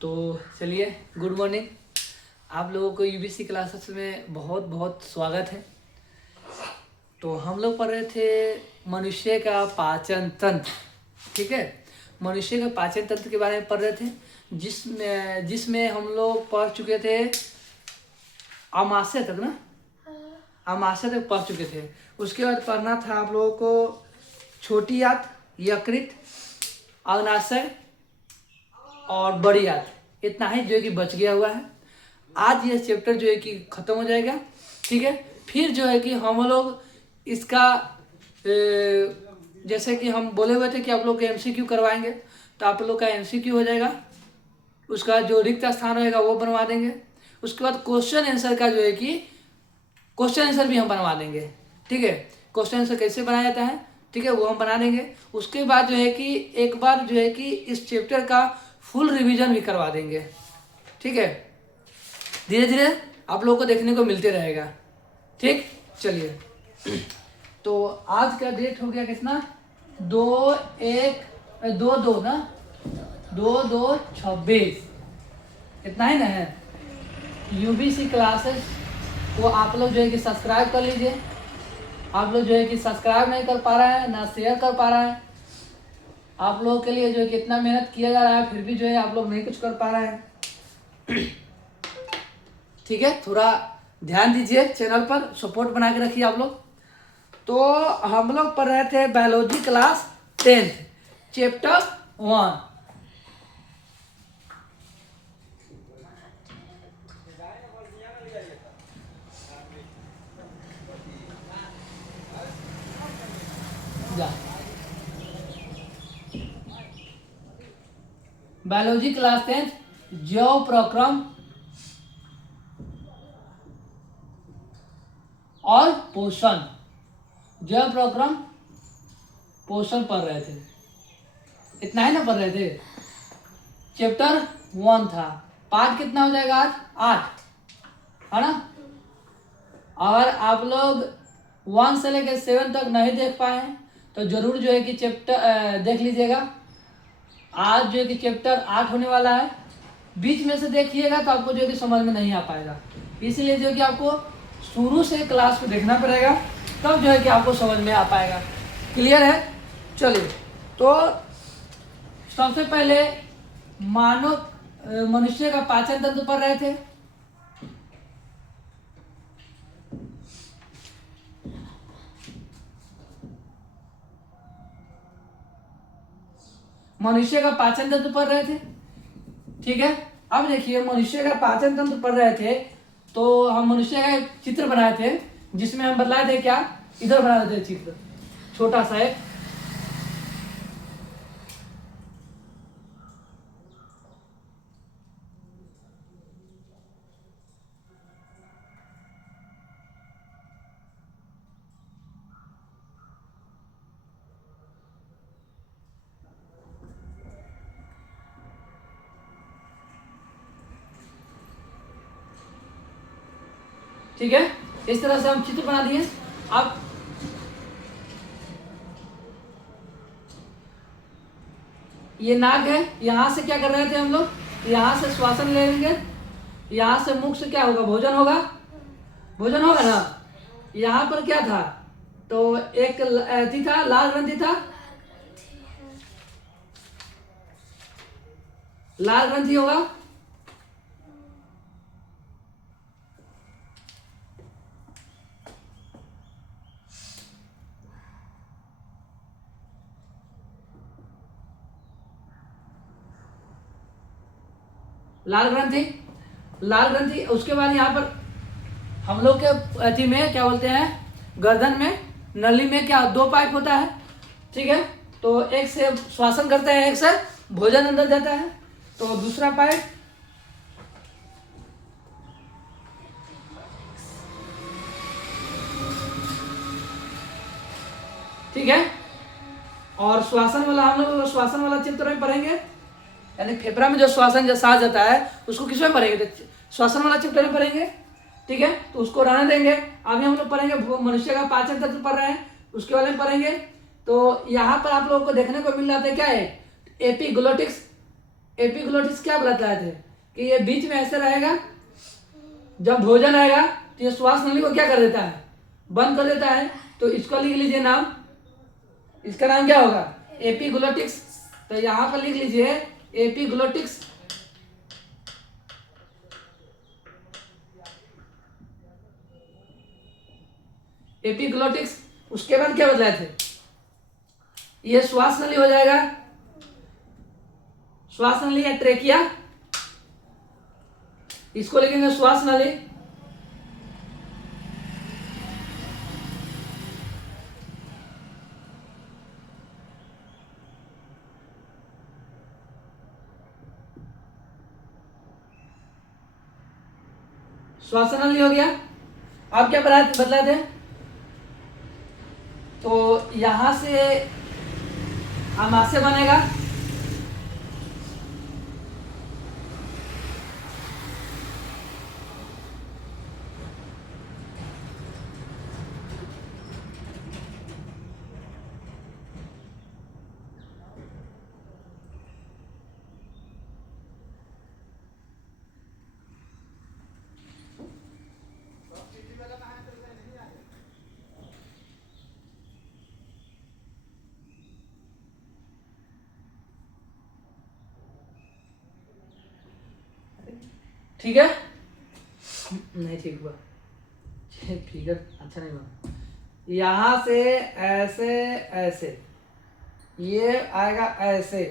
तो चलिए, good morning. आप लोगों को यूबीसी क्लासेस में बहुत बहुत स्वागत है। तो हम लोग पढ़ रहे थे मनुष्य का पाचन तंत्र। ठीक है, मनुष्य का पाचन तंत्र के बारे में पढ़ रहे थे, जिसमें हम लोग पढ़ चुके थे आमाशय तक ना। आमाशय तक पढ़ चुके थे। उसके बाद पढ़ना था आप लोगों को छोटी आंत, यकृत, अग्नाशय और बड़ी आंत। इतना ही जो है कि बच गया हुआ है। आज ये चैप्टर जो है कि ख़त्म हो जाएगा। ठीक है, फिर जो है कि हम लोग इसका जैसे कि हम बोले हुए थे कि आप लोग एमसीक्यू करवाएंगे, तो आप लोग का एमसीक्यू हो जाएगा। उसका जो रिक्त स्थान रहेगा वो बनवा देंगे। उसके बाद क्वेश्चन आंसर का जो है कि क्वेश्चन आंसर भी हम बनवा देंगे। ठीक है, क्वेश्चन आंसर कैसे बनाया जाता है, ठीक है, वो हम बना देंगे। उसके बाद जो है कि एक बार जो है कि इस चैप्टर का फुल रिवीजन भी करवा देंगे। ठीक है, धीरे धीरे आप लोगों को देखने को मिलते रहेगा। ठीक, चलिए। तो आज का डेट हो गया कितना, 2/1/2 ना, 2/2/26। इतना ही ना है। यूबीसी क्लासेस को आप लोग जो है कि सब्सक्राइब कर लीजिए। आप लोग जो है कि सब्सक्राइब नहीं कर पा रहे हैं, ना शेयर कर पा रहे हैं। आप लोगों के लिए जो है कि इतना मेहनत किया जा रहा है, फिर भी जो है आप लोग नहीं कुछ कर पा रहे हैं। ठीक है, थोड़ा ध्यान दीजिए, चैनल पर सपोर्ट बना के रखिए आप लोग। तो हम लोग पढ़ रहे थे biology class 10 chapter 1। Biology class 10 जैव प्रक्रम और पोषण। जैव प्रक्रम, पोषण पढ़ रहे थे। इतना ही ना पढ़ रहे थे। चैप्टर 1 था। पार्ट कितना हो जाएगा आज, 8 है ना। अगर आप लोग 1 से लेकर 7 तक नहीं देख पाए हैं तो जरूर जो है कि चैप्टर देख लीजिएगा। आज जो है कि चैप्टर 8 होने वाला है। बीच में से देखिएगा तो आपको जो है कि समझ में नहीं आ पाएगा, इसलिए जो है कि आपको शुरू से क्लास को देखना पड़ेगा, तब जो है कि आपको समझ में आ पाएगा। क्लियर है। चलिए, तो सबसे पहले मनुष्य का पाचन तंत्र पढ़ रहे थे। मनुष्य का पाचन तंत्र पढ़ रहे थे। ठीक है, अब देखिए मनुष्य का पाचन तंत्र पढ़ रहे थे तो हम मनुष्य का एक चित्र बनाए थे, जिसमें हम बतलाए थे क्या, इधर बनाए थे चित्र छोटा सा एक। ठीक है, इस तरह से हम चित्र बना दिए। अब ये नाक है, यहाँ से क्या कर रहे थे हम लोग, यहाँ से श्वासन ले लेंगे। यहाँ से मुख से क्या होगा, भोजन होगा। भोजन होगा ना। यहाँ पर क्या था, तो एक अथी था, लाल ग्रंथि था। लाल ग्रंथि होगा। लाल ग्रंथि, लाल ग्रंथि। उसके बाद यहाँ पर हम लोग के अथी में क्या बोलते हैं, गर्दन में, नली में क्या 2 पाइप होता है। ठीक है, तो एक से श्वासन करते हैं, एक से भोजन अंदर जाता है। तो दूसरा पाइप, ठीक है। और श्वासन वाला हम लोग श्वासन वाला चित्र में पढ़ेंगे, यानी फेफड़ा में जो श्वासन जो सांस जाता है उसको किस में पढ़ेंगे, तो श्वासन वाला चैप्टर में पढ़ेंगे। ठीक है, तो उसको रहने देंगे। अभी हम लोग पढ़ेंगे मनुष्य का पाचन तंत्र पढ़ रहे हैं, उसके बारे में पढ़ेंगे। तो यहाँ पर आप लोगों को देखने को मिल जाता है क्या है, एपिग्लोटिक्स एपिग्लोटिस क्या बतलाए थे कि ये बीच में ऐसे रहेगा, जब भोजन आएगा तो ये श्वास नली को क्या कर देता है, बंद कर देता है। तो इसको लिख लीजिए नाम, इसका नाम क्या होगा, एपिग्लोटिक्स। तो यहाँ पर लिख लीजिए एपिग्लोटिक्स। एपिग्लोटिक्स। उसके बाद क्या बतलाए थे, ये श्वास नली हो जाएगा, श्वास नली या ट्रेकिया, इसको लिखेंगे श्वास नली। श्वास नली हो गया। अब क्या बतलाए थे, तो यहां से आमाशय बनेगा, ठीक है, नहीं ठीक हुआ, फिगर अच्छा नहीं हुआ। यहां से ऐसे ऐसे, ये आएगा ऐसे,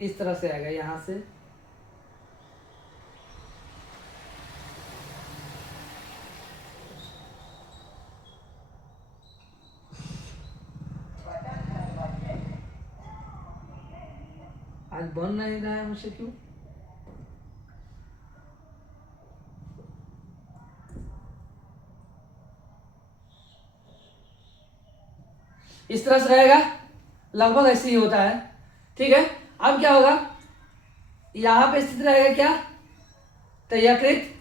इस तरह से आएगा यहां से, आज बन नहीं रहा है मुझसे, क्यों? इस तरह से रहेगा, लगभग ऐसे ही होता है। ठीक है, अब क्या होगा, यहां पे स्थित रहेगा क्या, तो यकृत,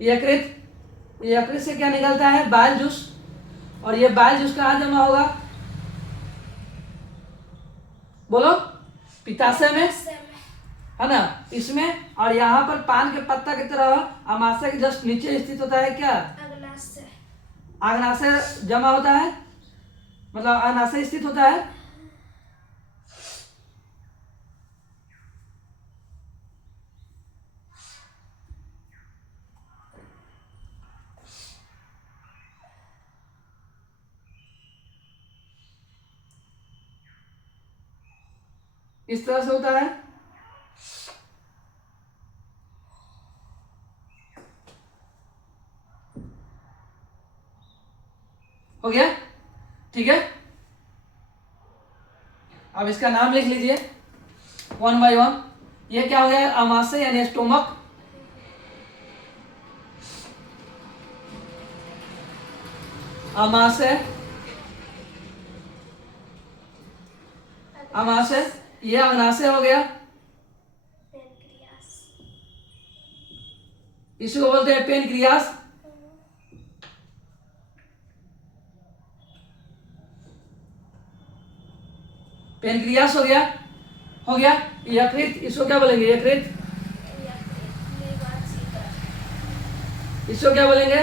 यकृत, यकृत से क्या निकलता है, बाइल जूस, और ये बाइल जूस कहाँ जमा होगा, बोलो, पित्ताशय में, है ना, इसमें। और यहाँ पर पान के पत्ता की तरह अमाशय के जस्ट नीचे स्थित होता है क्या, अग्नाशय जमा होता है, मतलब अग्नाशय स्थित होता है। इस तरह से होता है। हो गया, ठीक है। अब इसका नाम लिख लीजिए वन बाय वन। ये क्या हो गया, अमाशय यानी स्टोमक, अमाशय, अमाशय, ये अग्नाशय हो गया, इसको बोलते हैं पेनक्रियास। पेनक्रियास हो गया, हो गया। यकृत, इसको क्या बोलेंगे, यकृत, इसको क्या बोलेंगे,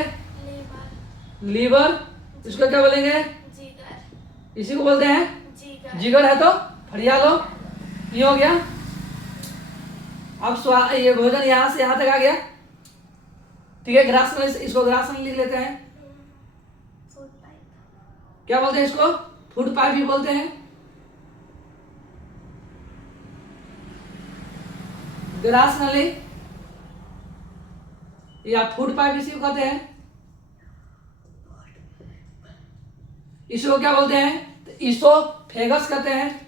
लीवर, इसको क्या बोलेंगे, इसी को बोलते हैं जिगर है, तो फरिया लो, ये हो गया। अब ये भोजन यहां से यहां तक आ गया, ठीक है। ग्रासन, इसको ग्रासन लिख लेते हैं, क्या बोलते हैं इसको, फूड पाइप भी बोलते हैं, ग्रास नली या फूड पाइप इसी को कहते हैं। इसको क्या बोलते हैं, तो इसोफेगस कहते हैं,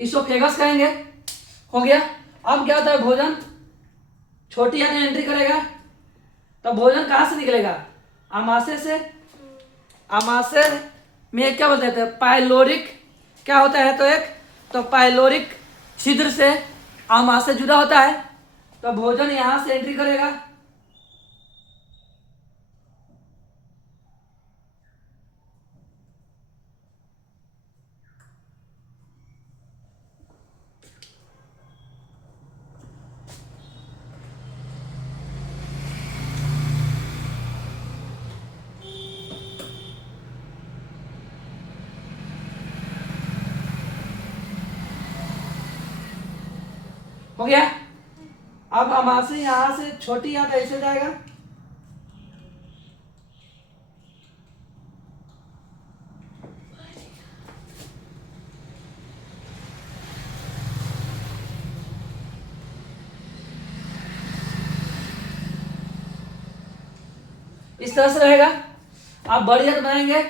इसोफेगस कहेंगे। हो गया। अब क्या होता है, भोजन छोटी आंत में एंट्री करेगा, तो भोजन कहां से निकलेगा, आमाशय से। आमाशय में क्या बोलते हैं, पाइलोरिक क्या होता है, तो एक तो पाइलोरिक छिद्र से आमाशय जुड़ा होता है, तो भोजन यहां से एंट्री करेगा, हो गया। अब अमाशय यहां से छोटी याद ऐसे जाएगा, इस तरह से रहेगा। आप बड़ी याद बनाएंगे,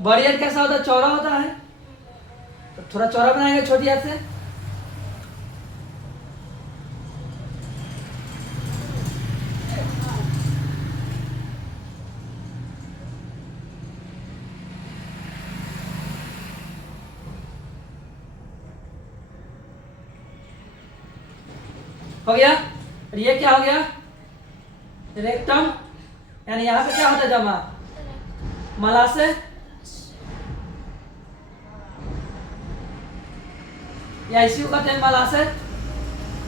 बड़ी याद कैसा होता है, चौड़ा होता है, तो थोड़ा चौड़ा बनाएंगे छोटी याद से। हो गया। और ये क्या हो गया, रेक्टम, यानी यहाँ पे क्या होता है जमा, मलाशय, या इसी को कहते हैं मलाशय।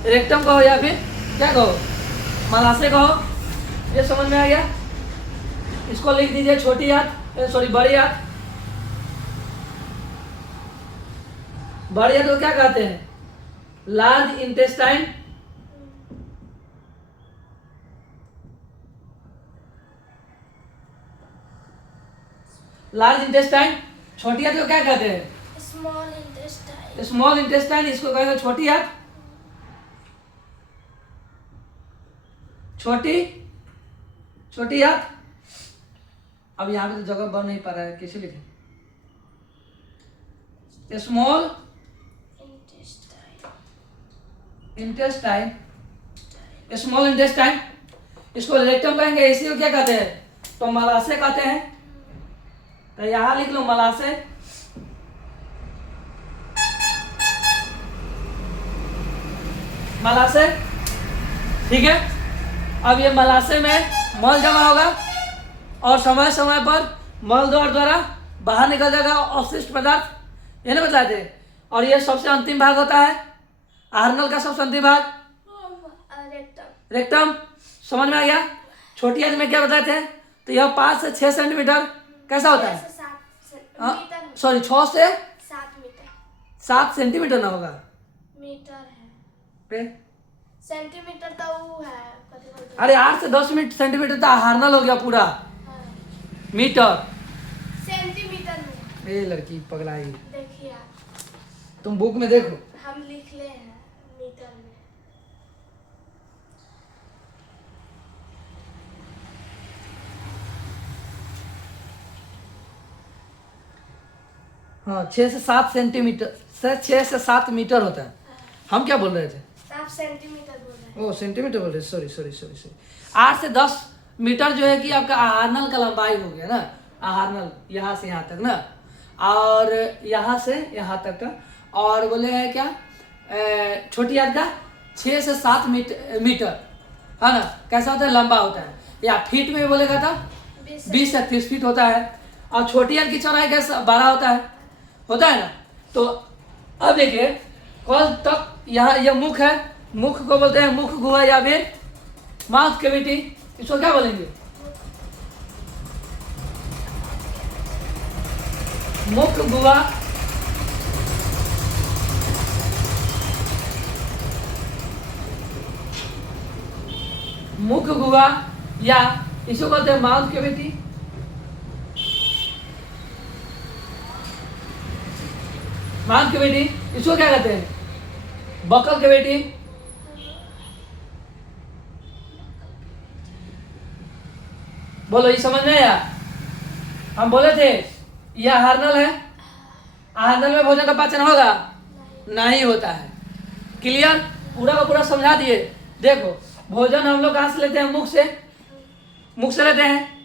रेक्टम कहो या फिर क्या कहो, मलाशय कहो। ये समझ में आ गया। इसको लिख दीजिए छोटी याद, सॉरी बड़ी याद। बड़ी याद को क्या कहते हैं, लार्ज इंटेस्टाइन, लार्ज इंटेस्टाइन। छोटी याद को क्या कहते हैं, स्मॉल इंटेस्टाइन। स्मॉल इंटेस्टाइन, इसको कहेंगे छोटी याद, छोटी छोटी याद। अब यहाँ पे तो जगह बन नहीं पा रहा है, कैसे लिखें, स्मॉल इंटेस्टाइन, स्मॉल इंटेस्टाइन। इसको रेक्टम कहेंगे, इसी को क्या कहते हैं, तो मलाशय कहते हैं। तो यहाँ लिख लो मलाशय। मलाशय, ठीक है। अब ये मलाशय में मल जमा होगा और समय समय पर मल द्वारा बाहर निकल जाएगा अवशिष्ट पदार्थ, ये ना बताए थे। और ये सबसे अंतिम भाग होता है, आहारनल का सबसे अंतिम भाग रेक्टम। रेक्टम। समझ में आ गया। छोटी आदमी में क्या बताए थे, तो यह 5 से 6 सेंटीमीटर कैसा होता है, सॉरी 6 से 7 मीटर। 7 सेंटीमीटर ना होगा, मीटर है, पे? सेंटीमीटर तो वो है, कथी बोलते हैं? अरे 8 से 10 सेंटीमीटर तो आहारनल हो गया पूरा, हाँ। मीटर। सेंटीमीटर में ये लड़की पगलाई, देखिए आप, तुम बुक में देखो। हम लिख ले हैं मीटर में। हाँ 6 से 7 सेंटीमीटर से 6 से 7 मीटर होता है। हम क्या बोल रहे थे, आप सेंटीमीटर बोल रहे हैं। ओ सेंटीमीटर बोल रहे, सॉरी सॉरी सॉरी सॉरी। 8 से 10 मीटर जो है कि आपका आहारनल का लंबाई हो गया ना, आहारनल यहाँ से यहाँ तक ना, और यहाँ से यहाँ तक का। और बोले हैं क्या, छोटी याद का 6 से 7 मीटर है ना, कैसा होता है, लंबा होता है। या फीट में बोलेगा था 20 से 30 फीट होता है। और छोटी याद की चौड़ाई कैसा 12 होता है ना। तो अब देखिए, कल तक यहाँ यह मुख है, मुख को बोलते हैं मुख गुहा या फिर माउथ कैविटी। इसको क्या बोलेंगे, मुख गुहा, मुख गुहा, या इसको बोलते हैं माउथ कैविटी। माउथ कैविटी, इसको क्या कहते हैं, बकल कैविटी। बोलो, ये समझ में आया। हम बोले थे यह आहारनल है, आहारनल में भोजन का पाचन होगा, नहीं होता है। क्लियर? पूरा का पूरा समझा दिए। देखो भोजन हम लोग कहाँ से लेते हैं? मुख से, मुख से लेते हैं।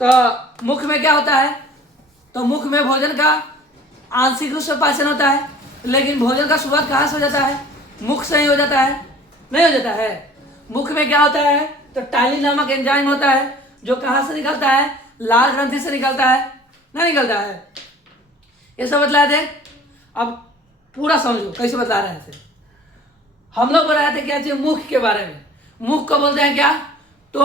तो मुख में क्या होता है? तो मुख में भोजन का आंशिक रूप से पाचन होता है, लेकिन भोजन का शुरुआत कहाँ से हो जाता है? मुख से ही हो जाता है, नहीं हो जाता है? मुख में क्या होता है? तो टाइलिन नामक एंजाइम होता है, जो कहाँ से निकलता है? लाल ग्रंथि से निकलता है, नहीं निकलता है? ये सब बतलाए थे। अब पूरा समझो कैसे बता रहे थे। हम लोग बताए थे क्या चीज? मुख के बारे में। मुख को बोलते हैं क्या? तो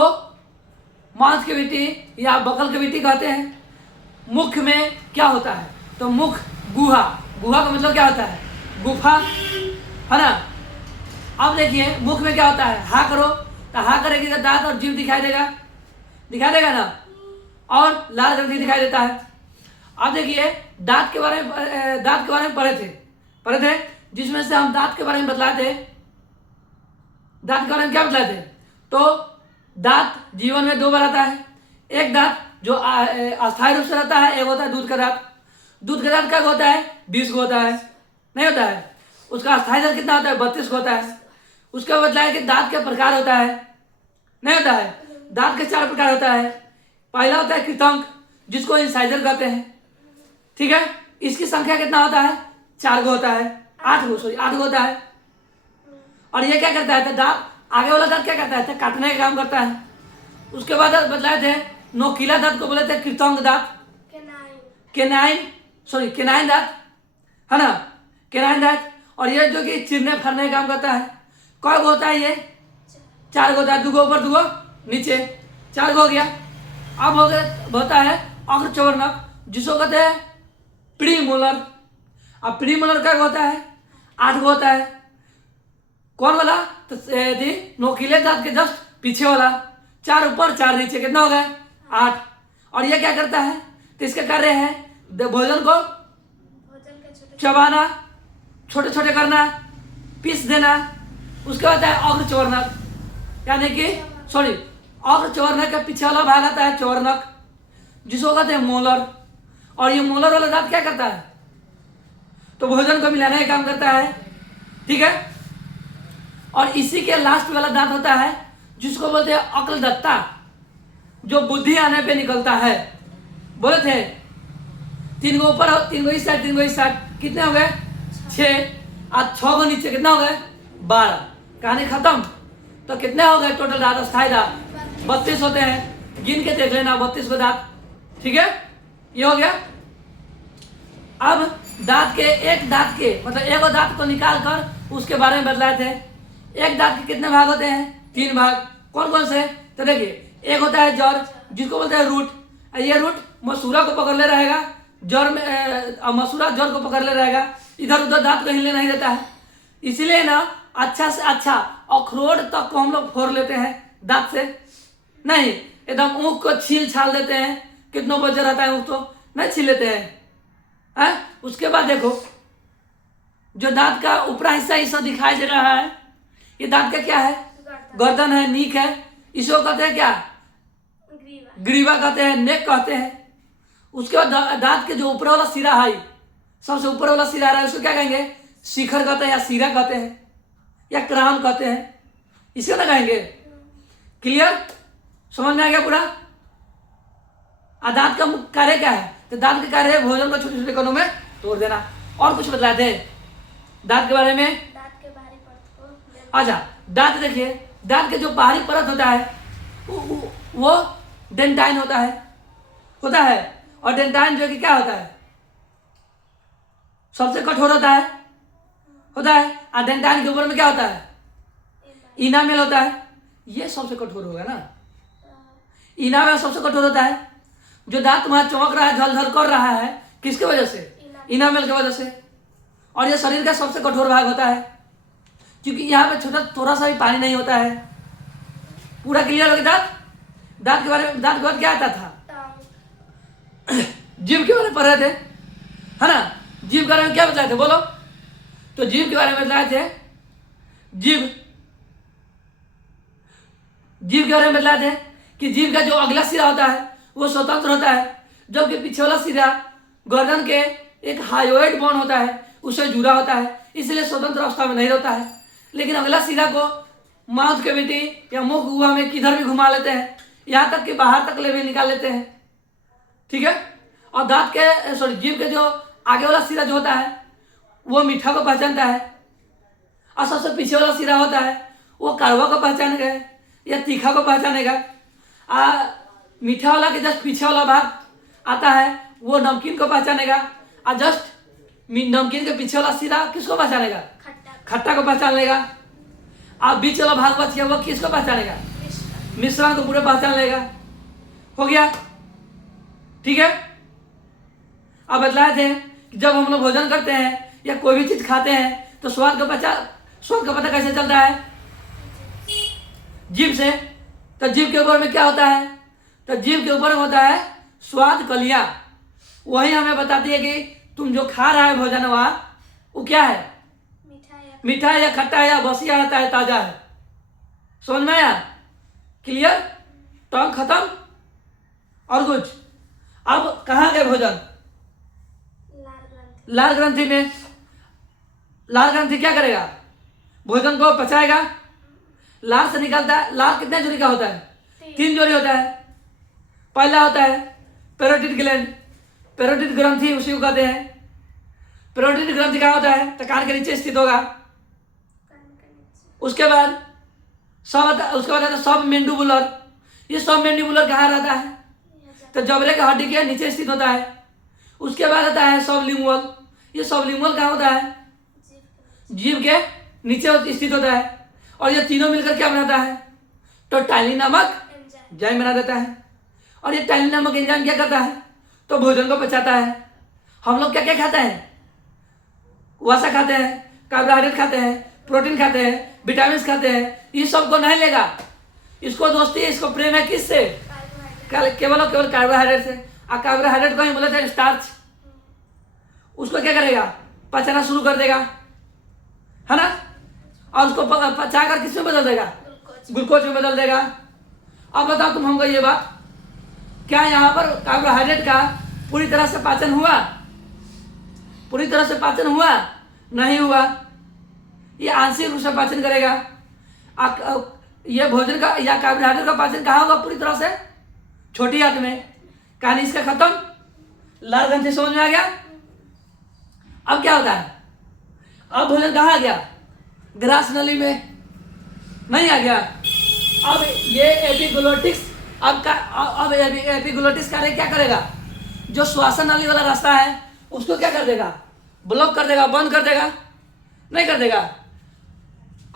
मांस की विटी या बकल की विटी कहते हैं। मुख में क्या होता है? तो मुख गुहा, गुहा का मतलब क्या होता है? गुफा, है ना? अब देखिए मुख में क्या होता है? हा करो तो हा करेगी तो दांत और जीभ दिखाई देगा, दिखाई देगा ना, और लाल ग्रंथि दिखाई देता है। अब देखिए दांत के बारे में पढ़े थे, जिसमें से हम दांत के बारे में बतलाए थे। दांत के बारे में क्या बतलाए थे? तो दांत जीवन में 2 बार आता है। एक दांत जो अस्थायी रूप से रहता है, एक होता है दूध का दांत। दूध का दांत क्या होता है? 20 को होता है, नहीं होता है? उसका अस्थायी दांत कितना होता है? 32 को होता है। उसका बतलाया कि दांत के प्रकार होता है, नहीं होता है? दांत के 4 प्रकार होता है। पहला होता है कृतंक, जिसको इंसाइजर कहते हैं, ठीक है? इसकी संख्या कितना होता है? 4 को होता है, 8 को होता है। और ये क्या करता है? तो दांत, आगे वाला दांत क्या करता है? तो काटने का काम करता है। उसके बाद बतलाए थे नोकीला दांत को बोले थे कृतंक दांत, केनाइन दांत, है ना? केनाइन दांत। और ये जो कि चिरने फाड़ने का काम करता है। कौन को होता है? ये 4 को होता है, 2 को ऊपर 2 को नीचे, 4 को हो गया। अब हो गया होता है अग्रचवर्णक, जिसको कहते हैं प्रीमोलर। अब प्रीमोलर क्या होता है? 8 को होता है। कौन वाला? तो नोकीले दांत के जस्ट पीछे वाला, 4 ऊपर 4 नीचे, कितना हो गया? 8। और ये क्या करता है? तो इसका कार्य है भोजन को चबाना, छोटे छोटे करना, पीस देना। उसके बाद है अग्रचवर्णक, यानी कि अग्रचवर्णक का पीछे वाला भाग आता है चवर्णक, जिसको कहते हैं मोलर। और ये मोलर वाला दांत क्या करता है? तो भोजन को मिलाने का काम करता है, ठीक है? और इसी के लास्ट वाला दांत होता है जिसको बोलते हैं अक्लदत्ता, जो बुद्धि आने पे निकलता है। बोले थे 3 को ऊपर, 3 को इस साइड, 3 को इस साइड, कितने हो गए? 6। आज 6 को नीचे, कितना हो गए? 12। कहानी खत्म। तो कितने हो गए टोटल दांत? अस्थायी दांत 32 होते हैं, गिन के देख लेना, 32 को दांत, ठीक है? ये हो गया। अब दांत के एक दांत के मतलब एक और दांत को निकाल कर उसके बारे में बतलाए थे। एक दांत के कितने भाग होते हैं? 3 भाग। कौन कौन से? तो देखिए एक होता है जड़, जिसको बोलते हैं रूट। ये रूट मसूरा को पकड़ ले रहेगा, जड़ में मसूरा जड़ को पकड़ ले रहेगा, इधर उधर दांत को हिलने नहीं देता है। इसीलिए ना अच्छा से अच्छा अखरोट तक को हम लोग फोड़ लेते हैं दांत से, नहीं एकदम ऊख को छील छाल देते हैं। कितनों बजे रहता है ऊख तो नहीं छील लेते हैं। उसके बाद देखो जो दांत का ऊपरा हिस्सा ये सब दिखाई दे रहा है, ये दांत का क्या है? गर्दन है, नीक है। इसको कहते हैं क्या? ग्रीवा कहते हैं, नेक कहते हैं। उसके बाद दांत के जो ऊपर वाला सिरा है, सबसे ऊपर वाला सिरा है, उसको क्या कहेंगे? शिखर कहते हैं, या सिरा कहते हैं, या क्राउन कहते हैं, इसको ना कहेंगे। क्लियर? समझ में आ गया पूरा? दांत का मुख्य कार्य क्या है? तो दांत का कार्य है भोजन को छोटे छोटे कणों में तोड़ देना। और कुछ बतला दे दांत के बारे में? दांत के बाहरी परत को अच्छा, दांत देखिए, दांत के जो बाहरी परत होता है वो डेंटाइन होता है। और डेंटाइन जो कि क्या होता है? सबसे कठोर होता है। और डेंटाइन के ऊपर में क्या होता है? इनामेल होता है। ये सबसे कठोर होगा ना, इनामेल सबसे कठोर होता है। जो दांत तुम्हारा चमक रहा है, झलझल कर रहा है, किसके वजह से? इनामेल की वजह से। और ये शरीर का सबसे कठोर भाग होता है, क्योंकि यहाँ पे छोटा थोड़ा सा भी पानी नहीं होता है। पूरा क्लियर हो गया? दांत के बारे में, दांत के बाद क्या आता था? जीभ के बारे में पढ़ रहे थे, है ना? जीभ के बारे में क्या बताए थे? बोलो। तो जीभ के बारे में बताए थे, जीभ के बारे में बताए थे कि जीभ का जो अगला सिरा होता है वो स्वतंत्र होता है, जबकि पीछे वाला सिरा गर्दन के एक हायोइड बोन होता है, उससे जुड़ा होता है, इसलिए स्वतंत्र अवस्था में नहीं रहता है। लेकिन अगला सिरा को माउथ कैविटी या मुख गुहा में किधर भी घुमा लेते हैं, यहाँ तक कि बाहर तक ले भी निकाल लेते हैं। ठीक है। और दांत के सॉरी जीभ के जो आगे वाला सिरा जो होता है वो मीठा को पहचानता है, और सबसे पीछे वाला सिरा होता है वो कड़वा को पहचानेगा या तीखा को पहचानेगा। मीठा वाला के जस्ट पीछे वाला भाग आता है वो नमकीन को पहचानेगा, और जस्ट नमकीन के पीछे वाला सिरा किसको पहचानेगा? खट्टा को पहचान लेगा। आप बीच वाला भाग बच गया वो किसको पहचानेगा? मिश्रण को पूरे पहचान लेगा। हो गया। ठीक है। अब बतलाए थे कि जब हम लोग भोजन करते हैं या कोई भी चीज खाते हैं तो स्वाद का पता कैसे चलता है? जीभ से। तो जीभ के ऊपर में क्या होता है? तो जीभ के ऊपर में होता है स्वाद कलियां। वही हमें बताती है कि तुम जो खा रहा है भोजन वहां वो क्या है? मीठा है या खट्टा है या बसिया रहता है, ताजा है। समझ में आया? क्लियर? टंग खत्म। और कुछ? अब कहाँ गए भोजन? लाल ग्रंथि में। लाल ग्रंथि क्या करेगा? भोजन को पचाएगा। लार से निकलता है। लार कितने जोड़ी का होता है? 3 जोड़ी होता है। पहला होता है पैरोटिड ग्लैंड, पैरोटिड ग्रंथि उसी को कहते हैं। पैरोटिड ग्रंथि कहाँ होता है? तो कान के नीचे स्थित होगा। उसके बाद सब मेंडिबुलर। ये सब मेंडिबुलर कहाँ रहता है? तो जबड़े की हड्डी के नीचे स्थित होता है। उसके बाद आता है सबलिंगुअल। ये सबलिंगुअल कहाँ होता है? जीभ के नीचे स्थित होता है। और ये तीनों मिलकर क्या बनाता है? तो टाइलिन नामक एंजाइम बना देता है। और ये टाइलिन नामक एंजाइम क्या करता है? तो भोजन को पचाता है। हम लोग क्या क्या खाते हैं? वसा खाते हैं, कार्बोहाइड्रेट खाते हैं, प्रोटीन खाते हैं, विटामिन खाते हैं। ये सबको नहीं लेगा। इसको दोस्ती है, इसको प्रेम है किससे? केवल और केवल कार्बोहाइड्रेट से। और कार्बोहाइड्रेट को ही बोले थे स्टार्च। उसको क्या करेगा? पचाना शुरू कर देगा, है ना? और उसको पचाकर किस में बदल देगा? ग्लूकोज में बदल देगा। अब बताओ तुम हमको ये बात, क्या यहाँ पर कार्बोहाइड्रेट का पूरी तरह से पाचन हुआ? पूरी तरह से पाचन हुआ? नहीं हुआ। ये आंशिक रूप से पाचन करेगा। ये भोजन का या कार्बोहाइड्रेट का पाचन कहाँ होगा पूरी तरह से? छोटी आंत में। कहानी इसका खत्म। लाल ग्रंथि समझ में आ गया? अब क्या होता है? अब भोजन कहाँ आ गया? ग्रास नली में नहीं आ गया। अब ये एपिग्लोटिक्स अब एपिग्लोटिक्स कार्य क्या करेगा? जो श्वासन नली वाला रास्ता है उसको क्या कर देगा? ब्लॉक कर देगा, बंद कर देगा? नहीं कर देगा।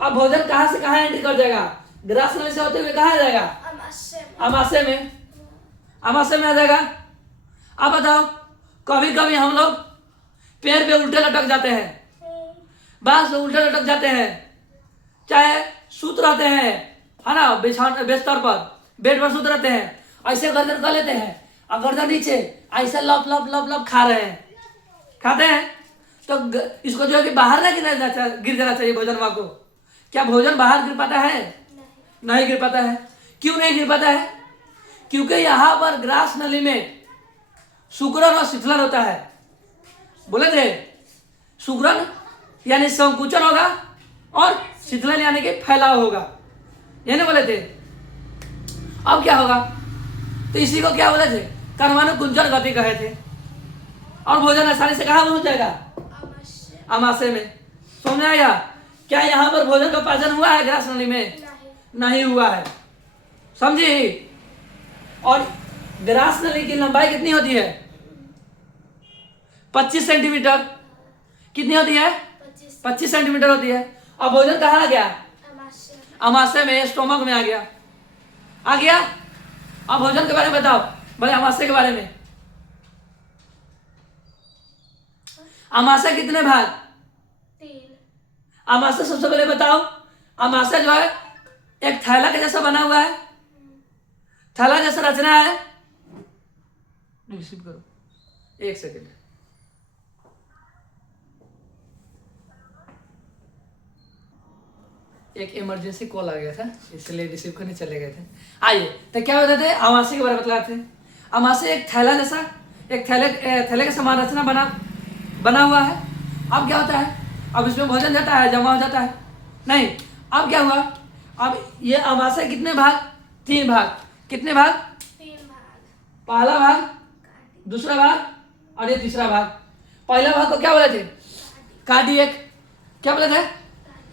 अब भोजन कहाँ से कहाँ एंट्री कर जाएगा? ग्रास नली से होते हुए कहाँ आ जाएगा? अमाशय में। अमाशय में आ जाएगा। अब बताओ, कभी कभी हम लोग पैर पे उल्टे लटक जाते हैं, बांस पे उल्टे लटक जाते हैं, चाहे सूत रहते हैं, है ना, बिस्तर पर, बेड पर सूत रहते हैं, ऐसे गर्दन कर लेते हैं और गर्दन नीचे ऐसे लप लप लप लप खा रहे हैं, खाते हैं। तो इसको जो है कि बाहर ना गिर जाना चाहिए भोजन वहां को। क्या भोजन बाहर गिर पाता है? नहीं गिर पाता है। क्यों नहीं गिर पाता है? क्योंकि यहाँ पर ग्रास नली में सुकरण और शिथिलन होता है। बोले थे सुकरण यानी संकुचन होगा और शिथिलन यानी कि फैलाव होगा, ये नहीं बोले थे? अब क्या होगा? तो इसी को क्या बोले थे? कर्मानुकुंजन गति कहे थे। और भोजन आसानी से कहाँ पहुंच जाएगा? अमाशय में। समझ में आया? क्या यहाँ पर भोजन का पाचन हुआ है ग्रास नली में? नहीं हुआ है। समझी? और ग्रास नली की लंबाई कितनी होती है? 25 सेंटीमीटर। कितनी होती है? 25 सेंटीमीटर होती है। और भोजन कहाँ आ गया? अमाशय में, स्टोमक में आ गया। आ गया। अब भोजन के बारे में बताओ, भले अमाशय के बारे में। अमाशय कितने भाग? 3। अमाशय सबसे पहले बताओ। अमाशय जो है एक थैला के जैसा बना हुआ है, थैला जैसा रचना है। रिसीव करो, 1 सेकेंड। एक इमरजेंसी कॉल आ गया था इसलिए रिसीव करने चले गए थे। आइए, तो क्या बताते थे? अमाशय के बारे में बतलाते थे। अमाशय एक थैला जैसा, एक थैले के समान रचना बना हुआ है। अब क्या होता है? अब इसमें भोजन जाता है, जमा हो जाता है। नहीं। अब क्या हुआ, अब ये अमाशय कितने भाग, 3 भाग। कितने भाग, 3 भाग। पहला भाग, काटी। दूसरा भाग और ये तीसरा भाग। पहला भाग को क्या बोले थे, कार्डियक। क्या बोले थे,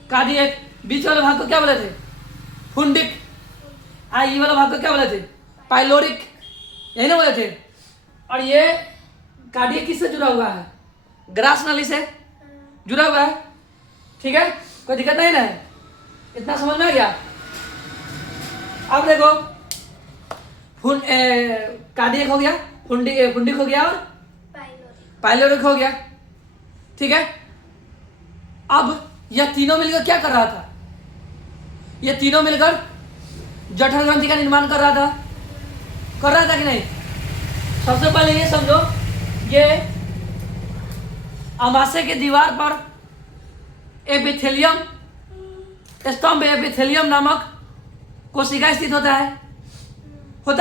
कार्डियक। बीच वाले भाग को क्या बोले थे, फुंडिक। ये वाला भाग को क्या बोले थे, पाइलोरिक। यही ना बोले थे। और ये कार्डियक किससे जुड़ा हुआ है, ग्रास नली से जुड़ा हुआ है। ठीक है, कोई दिक्कत नहीं ना है, इतना समझ में आ गया। अब देखो कार्डियक हो गया, फुंडिक हो गया और पाइलोरिक। पाइलोरिक हो गया। ठीक है, अब यह तीनों मिलकर क्या कर रहा था, ये तीनों मिलकर जठर ग्रंथि का निर्माण कर रहा था कि नहीं। सबसे पहले ये समझो, ये अमाशय के दीवार पर एपिथेलियम स्तंभ, एपिथेलियम नामक कोशिका स्थित होता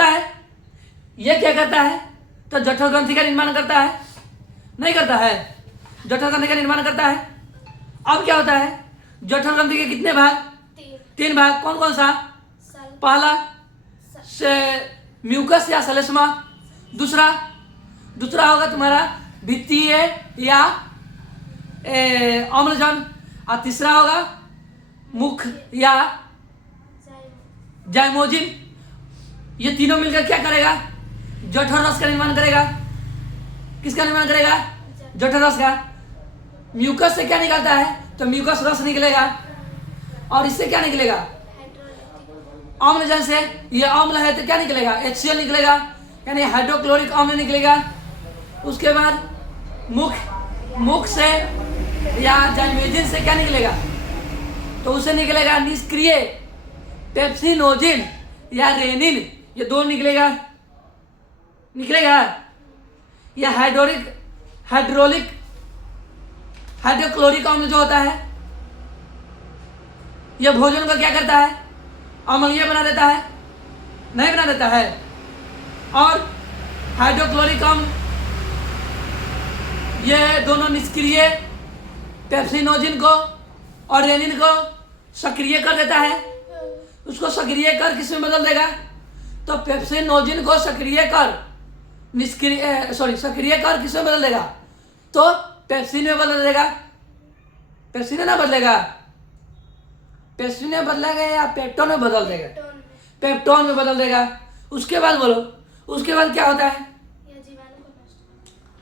है। ये क्या करता है, तो जठर ग्रंथि का निर्माण करता है, नहीं करता है, जठर ग्रंथि का निर्माण करता है। अब क्या होता है, जठर ग्रंथि के कितने भाग, 3 भाग। कौन कौन सा, पहला से म्यूकस या सलेस्मा, दूसरा होगा तुम्हारा भित्तीय या अम्लजन, और तीसरा होगा मुख या जाइमोजिन। ये तीनों मिलकर क्या करेगा, जठर रस का निर्माण करेगा। किसका निर्माण करेगा, जठर रस का। म्यूकस से क्या निकलता है, तो म्यूकस रस निकलेगा। और इससे क्या निकलेगा, अम्लजन से, ये अम्ल है तो क्या निकलेगा, HCl निकलेगा, यानी हाइड्रोक्लोरिक अम्ल निकलेगा। उसके बाद मुख से या जाइमोजिन से क्या निकलेगा, तो उसे निकलेगा निष्क्रिय पेप्सिनोजिन या रेनिन। ये 2 निकलेगा। यह हाइड्रोक्लोरिक अम्ल जो होता है, यह भोजन को क्या करता है, अम्लीय बना देता है, नहीं बना देता है। और हाइड्रोक्लोरिक अम्ल ये दोनों निष्क्रिय पेप्सिनोजिन को और रेनिन को सक्रिय कर देता है। उसको सक्रिय कर किस में बदल देगा, तो पेप्सिनोजिन को सक्रिय कर किस में बदल देगा, तो पेप्सिन में बदल देगा। पेप्सिन में ना बदलेगा, पेप्सिन में बदलेगा या पेप्टोन में बदल देगा, पेप्टोन में बदल देगा। उसके बाद बोलो, उसके बाद क्या होता है,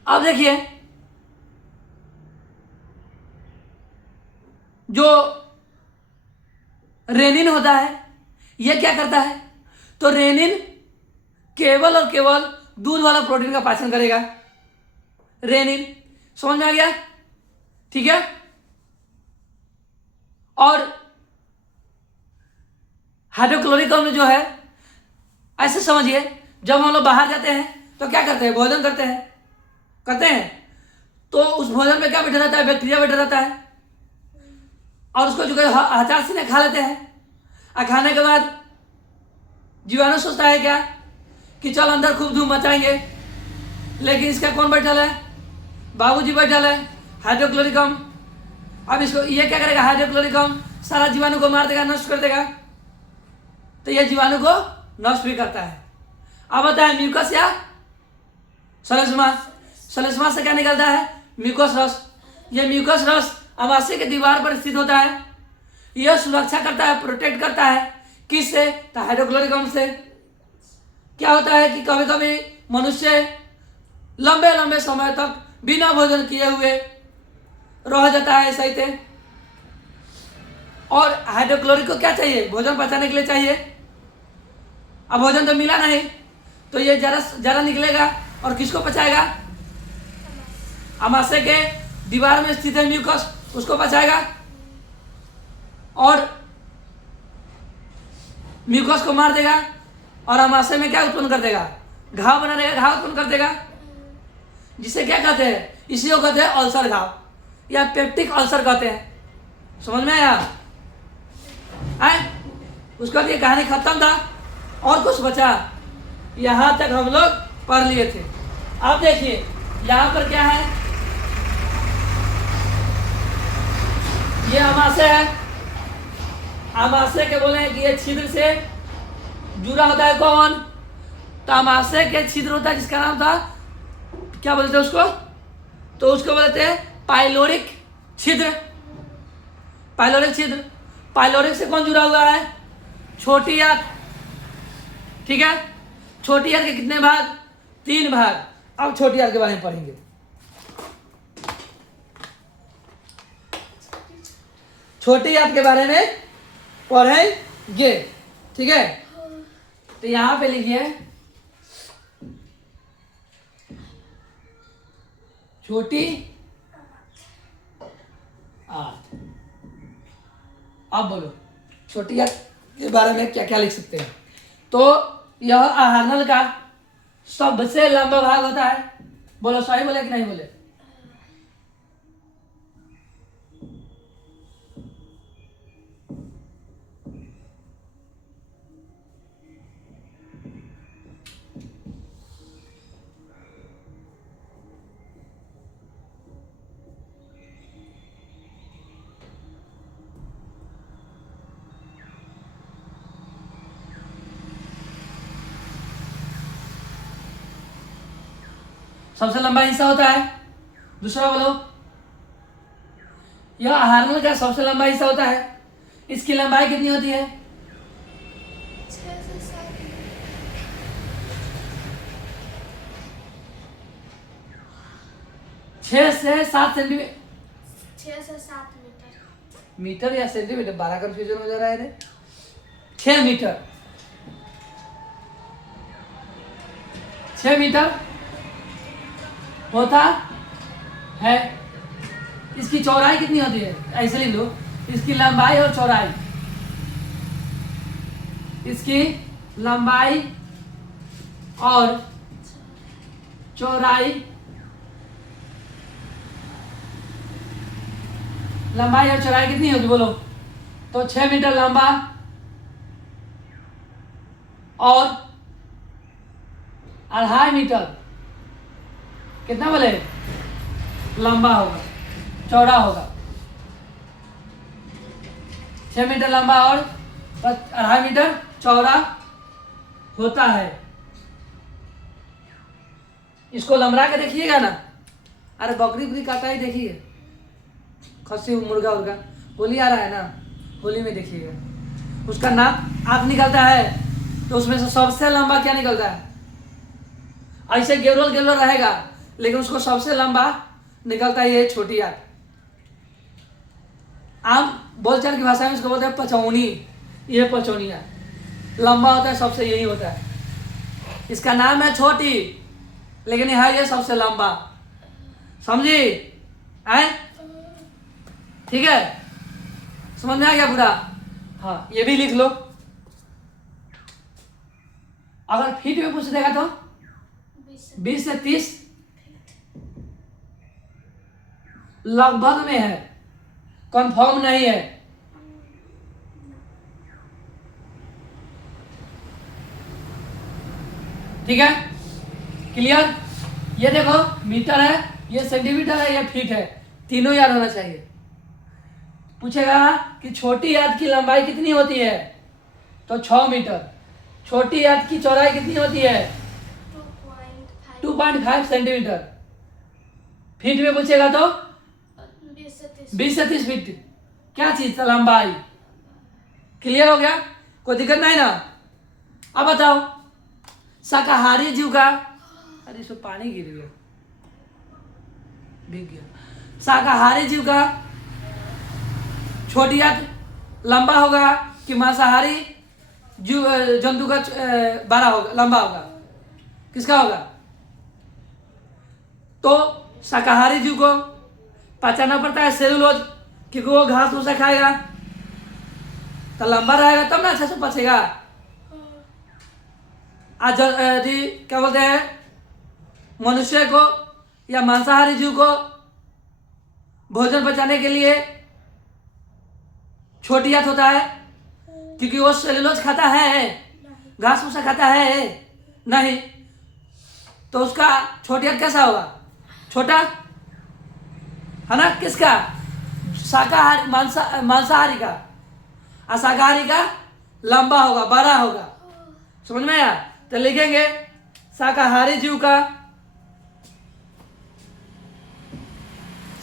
अब देखिए जो रेनिन होता है, यह क्या करता है, तो रेनिन केवल और केवल दूध वाला प्रोटीन का पाचन करेगा। रेनिन, समझ में आ गया, ठीक है। और हाइड्रोक्लोरिक अम्ल जो है, ऐसे समझिए, जब हम लोग बाहर जाते हैं तो क्या करते हैं, भोजन करते हैं, तो उस भोजन में क्या बैठा रहता है, बैक्टीरिया बैठा रहता है, और उसको जो हचार से खा लेते हैं। और खाने के बाद जीवाणु सोचता है क्या, कि चल अंदर खूब धूम मचाएंगे, लेकिन इसका कौन बैठल है, बाबूजी बैठल है, हाइड्रोक्लोरिक अम्ल। अब इसको ये क्या करेगा, हाइड्रोक्लोरिक अम्ल सारा जीवाणु को मार देगा, नष्ट कर देगा। तो ये जीवाणु को नष्ट भी करता है। अब आता है म्यूकस या सलेस्मा से क्या निकलता है, म्यूकस रस। ये म्यूकस रस अमाशय के दीवार पर स्थित होता है। यह सुरक्षा करता है, प्रोटेक्ट करता है, किससे, तो हाइड्रोक्लोरिक अम्ल से। क्या होता है कि कभी कभी मनुष्य लंबे समय तक बिना भोजन किए हुए रह जाता है सही थे, और हाइड्रोक्लोरिक को क्या चाहिए, भोजन पचाने के लिए चाहिए। अब भोजन तो मिला नहीं, तो ये जरा निकलेगा और किसको पचाएगा, अमाशय के दीवार में स्थित है म्यूकस, उसको पचाएगा। और म्यूकस को मार देगा, और अमाशय में क्या उत्पन्न कर देगा, घाव बना देगा, घाव उत्पन्न कर देगा, जिसे क्या कहते हैं, इसी को कहते हैं अल्सर घाव या पेप्टिक अल्सर कहते हैं। समझ में आया, उसका ये कहानी खत्म था, और कुछ बचा, यहाँ तक हम लोग पढ़ लिए थे। अब देखिए यहाँ पर क्या है, ये अमाशय है, आमाशय के बोले हैं कि ये छिद्र से जुड़ा होता है कौन? तो आमाशय के छिद्र होता है जिसका नाम था, क्या बोलते हैं उसको? तो उसको बोलते हैं पाइलोरिक छिद्र। पाइलोरिक छिद्र, पाइलोरिक से कौन जुड़ा हुआ है? छोटी आंत। ठीक है, छोटी आंत के कितने भाग? 3 भाग। अब छोटी आंत के बारे में पढ़ेंगे। छोटी आंत के बारे में पढ़ेंगे, ठीक है। तो यहां पे लिखिए छोटी आंत। अब बोलो छोटी आंत के बारे में क्या क्या लिख सकते हैं? तो यह आहार नल का सबसे लंबा भाग होता है। बोलो सही बोले कि नहीं बोले? सबसे लंबा हिस्सा होता है। दूसरा बोलो, यह आहार नल का सबसे लंबा हिस्सा होता है। इसकी लंबाई कितनी होती है? 6 से 7 सेंटीमीटर। 6 से 7 मीटर। मीटर या सेंटीमीटर? 12 कंफ्यूजन हो जा रहा है रे। 6 मीटर, 6 मीटर होता है। इसकी चौड़ाई कितनी होती है? ऐसे लिख लो, इसकी लंबाई और चौड़ाई। इसकी लंबाई और चौड़ाई, लंबाई और चौड़ाई कितनी होगी बोलो? तो 6 मीटर लंबा और 2.5 मीटर कितना बोले? लंबा होगा, चौड़ा होगा। 6 मीटर लंबा और 2.5 मीटर चौड़ा होता है। इसको लमरा के देखिएगा ना। अरे बकरी बकरी काटा ही देखिए, खस्सी मुर्गा उर्गा, होली आ रहा है ना, होली में देखिएगा। उसका नाक आंख निकलता है तो उसमें से सबसे लंबा क्या निकलता है? ऐसे गेरोल गेरोल रहेगा लेकिन उसको सबसे लंबा निकलता है ये छोटी आंत। आम बोलचाल की भाषा में इसको बोलते हैं पचौनी। ये पचौनिया लंबा होता है सबसे, यही होता है। इसका नाम है छोटी लेकिन है ये सबसे लंबा। समझी? है ठीक है, समझ में आ गया पूरा? हाँ, ये भी लिख लो। अगर फीट में पूछ देगा तो 20 से 30 लगभग में है, कंफर्म नहीं है। ठीक है, क्लियर? ये देखो मीटर है, ये सेंटीमीटर है, ये फीट है, तीनों याद होना चाहिए। पूछेगा कि छोटी आंत की लंबाई कितनी होती है? तो 6 मीटर। छोटी आंत की चौड़ाई कितनी होती है? 2.5 सेंटीमीटर। फीट में पूछेगा तो 20 से 30 फीट। क्या चीज? लंबाई। क्लियर हो गया? कोई दिक्कत नहीं ना? अब बताओ शाकाहारी जीव का, अरे इसमें पानी गिर गया, भीग गया। शाकाहारी जीव का छोटी आंत लंबा होगा कि मांसाहारी जीव जंतु का बड़ा होगा, लंबा होगा? किसका होगा? तो शाकाहारी जीव को पचाना पड़ता है सेलुलोज, क्योंकि वो घास भूसा खाएगा तो लंबा रहेगा तब ना अच्छा से पचेगा। आज यदि क्या बोलते हैं मनुष्य को या मांसाहारी जीव को भोजन पचाने के लिए छोटी आंत होता है, क्योंकि वो सेलुलोज खाता है, घास भूसा खाता है नहीं, तो उसका छोटी आंत कैसा होगा? छोटा है ना? किसका? शाकाहारी मांसाहारी का। और शाकाहारी का लंबा होगा, बड़ा होगा। समझ में आया? तो लिखेंगे शाकाहारी जीव का,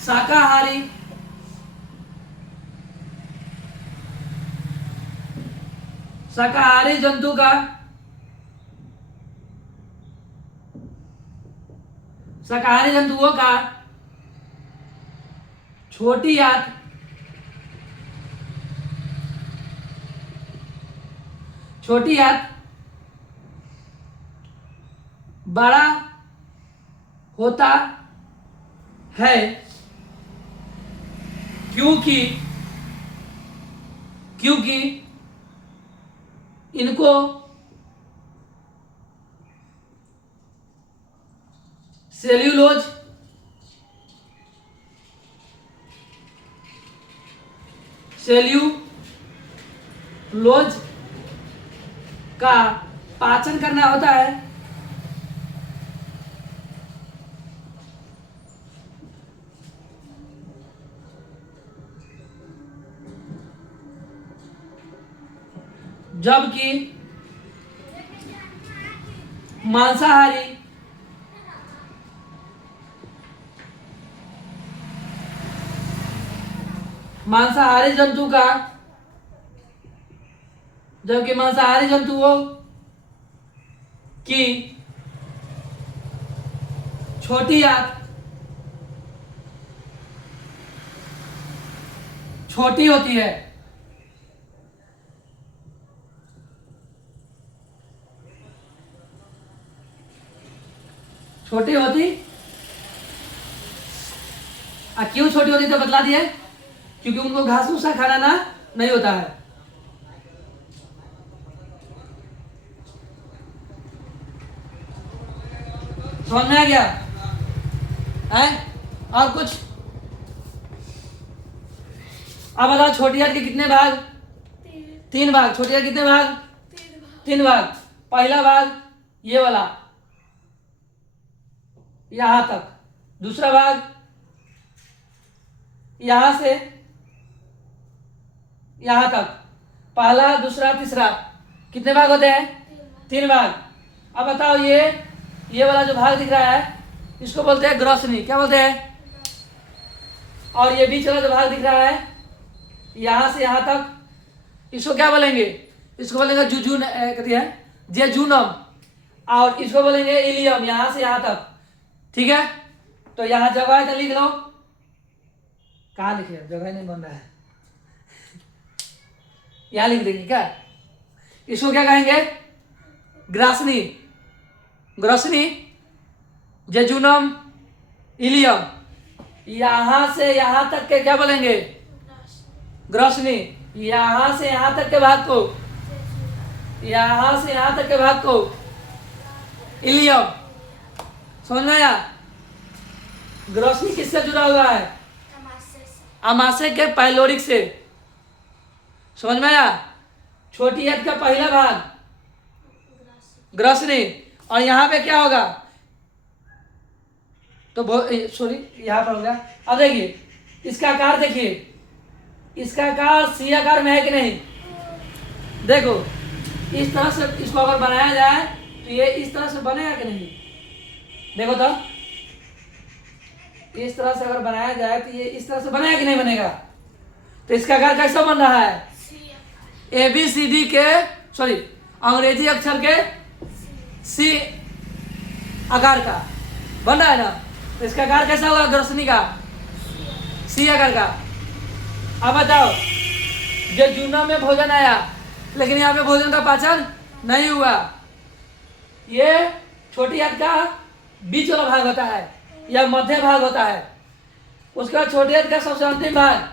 शाकाहारी शाकाहारी जंतु का, शाकाहारी जंतुओं का छोटी आंत बड़ा होता है क्योंकि इनको सेल्यूलोज का पाचन करना होता है। जबकि मांसाहारी जंतुओं की छोटी आंत छोटी होती है। छोटी होती क्यों छोटी होती तो बतला दिए, क्योंकि उनको घास भूसा खाना ना नहीं होता है। समझ में आ गया है? और कुछ? अब बताओ छोटी आंत के कितने भाग? 3 भाग। छोटी आंत कितने भाग? 3 भाग। पहला भाग ये वाला यहां तक, दूसरा भाग यहां से यहां तक, पहला दूसरा तीसरा। कितने भाग होते हैं? 3 भाग। अब बताओ ये वाला जो भाग दिख रहा है इसको बोलते हैं ग्रॉसनी। क्या बोलते हैं? और ये बीच वाला जो भाग दिख रहा है यहां से यहां तक, इसको क्या बोलेंगे? इसको बोलेंगे जेजूनम, और इसको बोलेंगे इलियम, यहां से यहां तक। ठीक है, तो यहां जगह है तो लिख लो। कहाँ लिखे? जगह नहीं बन रहा है, यहां लिख देंगे क्या? इसको क्या कहेंगे? ग्रॉसनी, जेजूनम, इलियम। यहां से यहां तक के क्या बोलेंगे? ग्रॉसनी। यहां से यहां तक के भाग को, यहां से यहां तक के भाग को इलियम। समझ में आया? ग्रॉसनी किससे जुड़ा हुआ है? अमाशय के पाइलोरिक से। समझ में आया? छोटी आंत का पहला भाग ग्रॉसनी, और यहां पे क्या होगा? तो सॉरी, यहां पर हो गया। अब देखिए इसका आकार, देखिए इसका आकार सी आकार में है कि नहीं? देखो इस तरह से इसको अगर बनाया जाए तो ये इस तरह से बनेगा कि नहीं? देखो तो इस तरह से अगर बनाया जाए तो ये इस तरह से बनेगा कि नहीं बनेगा? तो इसका आकार कैसा बन रहा है? ABCD के, सॉरी अंग्रेजी अक्षर के सी आकार का बन रहा है ना। तो इसका आकार कैसा होगा ग्रॉसनी का? सी आकार का। अब बताओ जेजूनम में भोजन आया लेकिन यहाँ पे भोजन का पाचन नहीं हुआ। ये छोटी आंत का बीच वाला भाग होता है या मध्य भाग होता है। उसके बाद छोटी आंत का सबसे अंतिम भाग,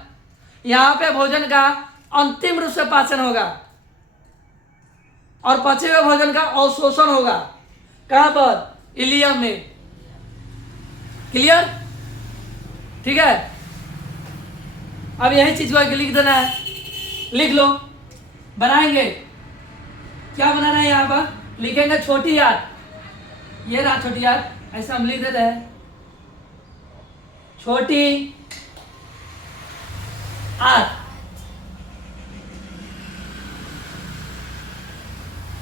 यहाँ पे भोजन का अंतिम रूप से पाचन होगा और पचे हुए भोजन का अवशोषण होगा। कहाँ पर? इलियम में। क्लियर? ठीक है, अब यही चीज को लिख देना है। लिख लो, बनाएंगे। क्या बनाना है? यहाँ पर लिखेंगे छोटी आंत। ये रहा छोटी आंत, ऐसा हम लिख देते हैं। छोटी आंत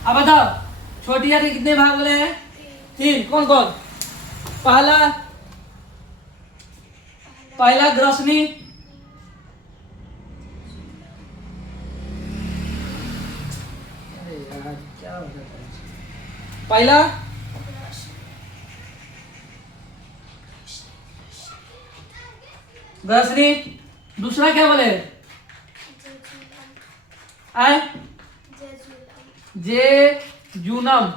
अब बताओ छोटी आंत के कितने भाग बोले हैं? 3। कौन कौन? पहला पहला ग्रसनी, अरे यार क्या हो जाता है? पहला ग्रसनी, दूसरा क्या बोले? आए जे जूनम,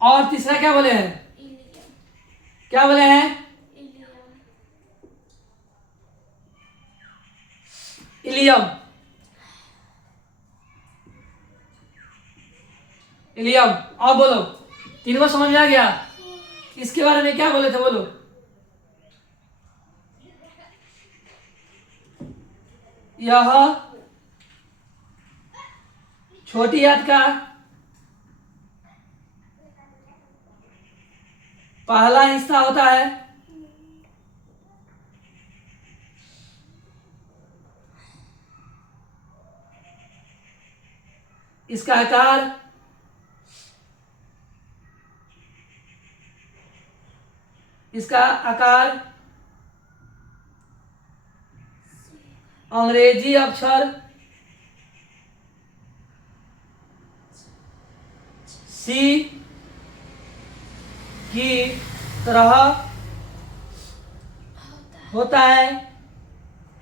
और तीसरा क्या बोले हैं? क्या बोले हैं? इलियम। इलियम। और बोलो, तीनों को समझ में आ गया? इसके बारे में क्या बोले थे बोलो? यह छोटी आंत का पहला हिस्सा होता है। इसका आकार अंग्रेजी अक्षर सी की तरह होता है।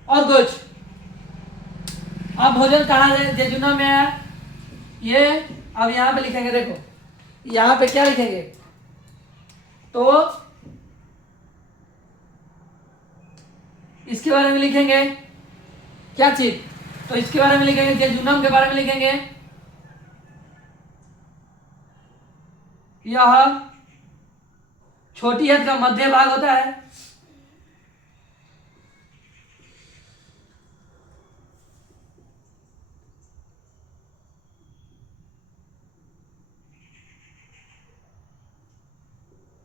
और कुछ? अब भोजन कहाँ है? जेजुना में है ये। अब यहाँ पे लिखेंगे, देखो यहाँ पे क्या लिखेंगे? तो इसके बारे में लिखेंगे क्या चीज? तो इसके बारे में लिखेंगे, जेजुनम के बारे में लिखेंगे। यह छोटी आंत का मध्य भाग होता है।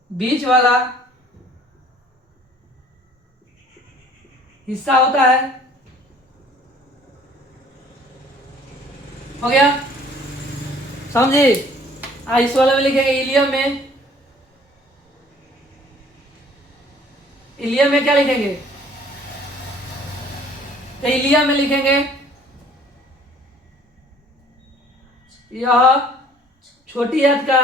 बीच वाला हिस्सा होता है। हो गया? समझे? इस वाले में लिखेंगे इलियम में। इलियम में क्या लिखेंगे? तो इलियम में लिखेंगे यह छोटी आंत का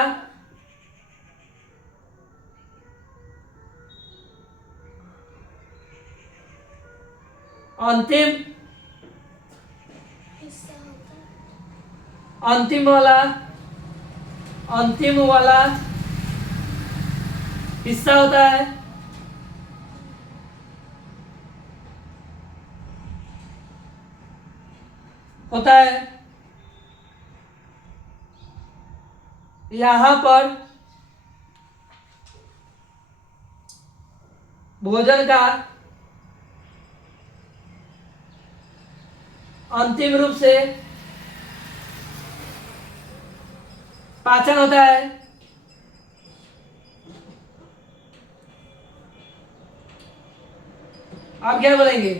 अंतिम वाला हिस्सा होता है। यहाँ पर भोजन का अंतिम रूप से पाचन होता है। आप क्या बोलेंगे?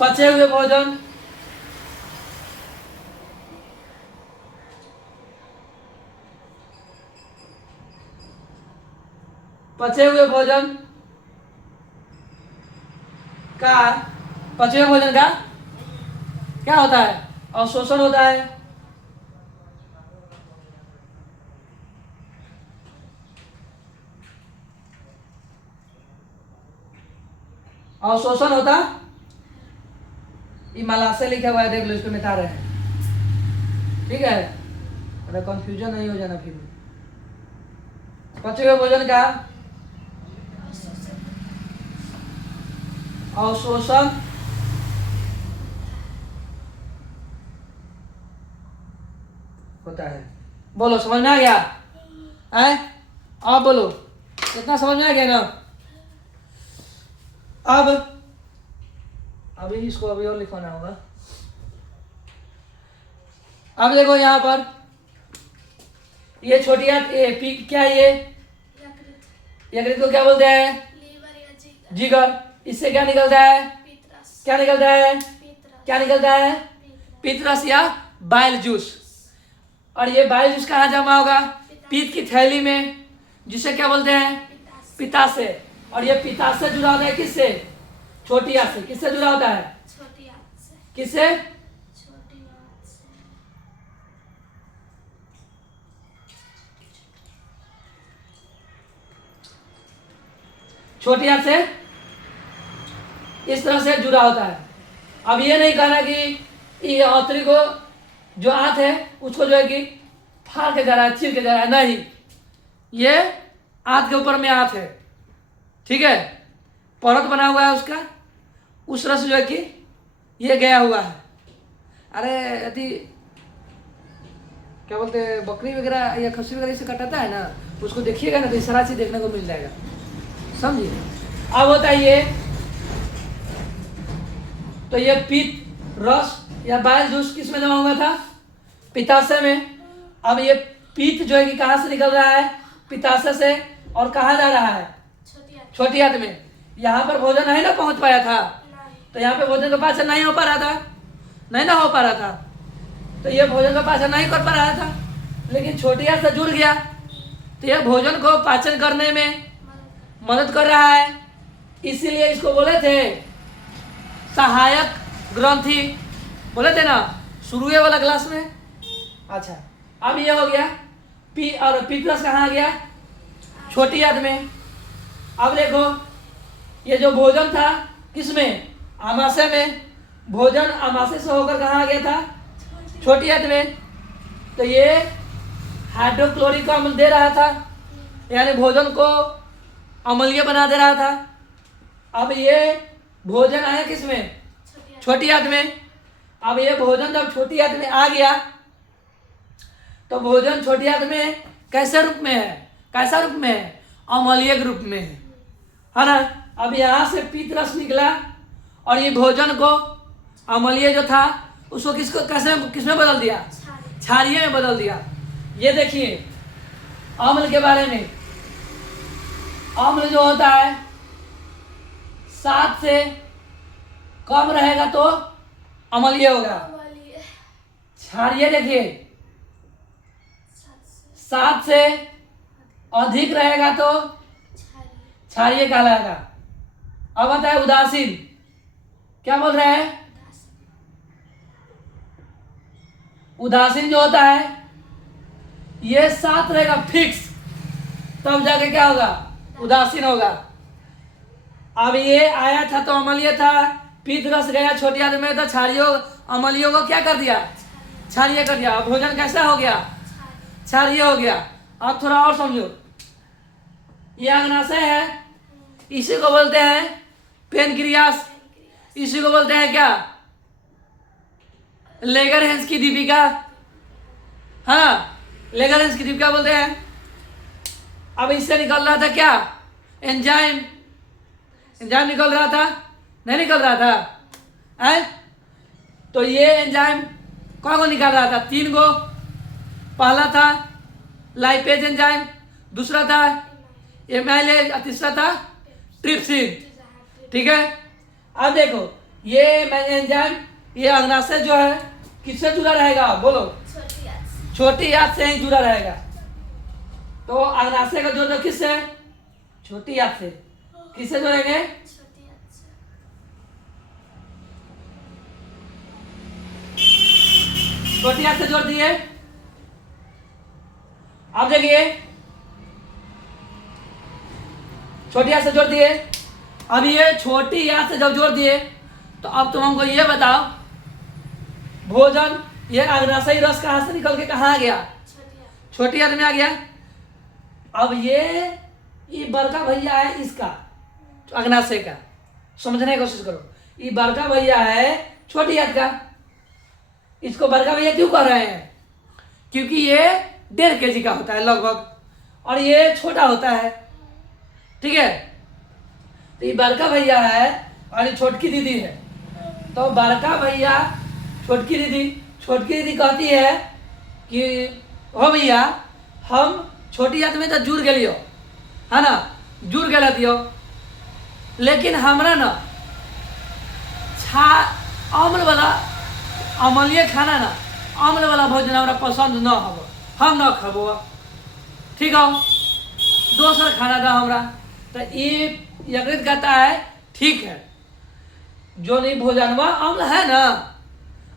पचे हुए भोजन पचे हुए भोजन का क्या होता है? अवशोषण होता है। अवशोषण होता, ये मलाशय लिखा हुआ है, देख लो, इसको मिटा रहे हैं। ठीक है, अरे कंफ्यूजन नहीं हो जाना फिर। पचे हुए भोजन का अवशोषण होता है। बोलो, समझ में आ गया? आप बोलो, इतना समझ में आ गया ना? अब अभी इसको अभी और लिखवाना होगा। अब देखो यहाँ पर ये छोटी आंत क्या है? ये यकृत को क्या बोलते हैं? लीवर या जिगर। जिगर। इससे क्या निकलता है? पित्तरस। क्या निकलता है? पितरस। क्या निकलता है? पितरस। पितरस या बाइल जूस। और ये बाइल जूस कहाँ जमा होगा? पीत की थैली में, जिसे क्या बोलते हैं? पिताशय। पित्ताशय। और ये पित्ताशय जुड़ा होता है किससे? छोटी आंत से। किससे जुड़ा होता है? छोटी आंत से। किससे? छोटी आंत से। छोटी आंत से इस तरह से जुड़ा होता है। अब ये नहीं कहना कि ये आंतरिक को जो आंत है उसको जो है कि फाड़ के जा रहा है, चीर के जा रहा है, नहीं। ये आंत के ऊपर में आंत है, ठीक है, परत बना हुआ है उसका, उस तरह से जो है कि ये गया हुआ है। अरे यदि क्या बोलते हैं, बकरी वगैरह या खस्सी वगैरह इसे कटाता है ना, उसको देखिएगा ना तो ये सारा चीज देखने को मिल जाएगा, समझिए। अब होता है ये, तो ये पीत रस या बाइल जूस किस में जमा हुआ था? पित्ताशय में। अब ये पीत जो है कि कहाँ से निकल रहा है? पित्ताशय से। और कहाँ जा रहा है? छोटी आंत। छोटी आंत में। यहाँ पर भोजन नहीं ना पहुंच पाया था, नहीं। तो यहाँ पे भोजन का पाचन नहीं हो पा रहा था, नहीं ना हो पा रहा था, तो ये भोजन का पाचन नहीं कर पा रहा था। लेकिन छोटी आंत से जुड़ गया तो ये भोजन को पाचन करने में मदद कर रहा है। इसीलिए इसको बोले थे सहायक ग्रंथि, बोले थे ना शुरू वाला क्लास में। अच्छा, अब ये हो गया पी, और पित्तरस कहाँ आ गया? छोटी आंत में। अब देखो ये जो भोजन था किसमें? आमाशय में। भोजन आमाशय से होकर कहाँ आ गया था? छोटी आंत में। तो ये हाइड्रोक्लोरिक अम्ल दे रहा था, यानी भोजन को अम्लीय बना दे रहा था। अब ये भोजन आया किसमें? छोटी आंत में। अब ये भोजन जब छोटी आंत में आ गया तो भोजन छोटी आंत में कैसे रूप में है? कैसा रूप में है? अम्लीय रूप में है ना। अब यहाँ से पित्तरस निकला और ये भोजन को अम्लीय जो था उसको किसको कैसे किसमें बदल दिया? क्षारीय में बदल दिया। ये देखिए अम्ल के बारे में, अम्ल जो होता है 7 से कम रहेगा तो अम्लीय होगा। क्षारीय देखिए 7 से अधिक रहेगा तो क्षारीय कहलाएगा। अब आता है उदासीन। क्या बोल रहे हैं? उदासीन जो होता है ये 7 रहेगा फिक्स, तब जाके क्या होगा? उदासीन होगा। अब ये आया था तो अम्लीय था, पित्तरस गया छोटी आंत में तो क्षारीय अम्लीय को क्या कर दिया? क्षारीय कर दिया। भोजन कैसा हो गया? क्षारीय हो गया। अब थोड़ा और समझो, ये अग्नाशय है, इसी को बोलते हैं पेनक्रियास, इसी को बोलते हैं क्या? लेगरहेंस की दीपिका, हाँ लेगरहेंस की दीपिका बोलते हैं। अब इससे निकल रहा था क्या? एंजाइम। एंजाइम निकल रहा था, नहीं निकल रहा था है? तो ये एंजाइम कौन को निकाल रहा था? 3 गो। पहला था लाइपेज एंजाइम, दूसरा था एमाइलेज, और तीसरा था ट्रिप्सिन, ठीक है। अब देखो ये एंजाइम, ये अग्नाशय जो है किससे जुड़ा रहेगा? बोलो। छोटी आंत से ही जुड़ा रहेगा। तो अग्नाशय का जोड़ किससे? छोटी आंत से। किससे जोड़ेंगे? छोटी आंत से जोड़ दिए। अब देखिए छोटी आंत से जोड़ दिए। अब ये छोटी आंत से जब जोड़ दिए तो अब तुम हमको ये बताओ, भोजन ये अग्नाशयी रस कहाँ से निकल के कहाँ आ गया? छोटी आंत में आ गया। अब ये बड़का भैया है इसका, अग्नाशय का, समझने की कोशिश करो। ये बड़का भैया है छोटी आंत का। इसको बड़का भैया क्यों कह रहे हैं? क्योंकि ये 1.5 kg का होता है लगभग, और ये छोटा होता है, ठीक है। तो ये बड़का भैया है और ये छोटकी दीदी है। तो बड़का भैया छोटकी दीदी कहती है कि हो भैया हम छोटी आंत में तो जुड़ गलियो है ना, जुड़ गए दियो, लेकिन हमरा ना अम्ल वाला अम्लीय खाना ना अम्ल वाला भोजन हमरा पसंद न हो, हम न खबो, ठीक हो। दोसर खाना था हमरा। तो ये यकृत कहता है ठीक है, जो नहीं भोजनवा अम्ल है ना,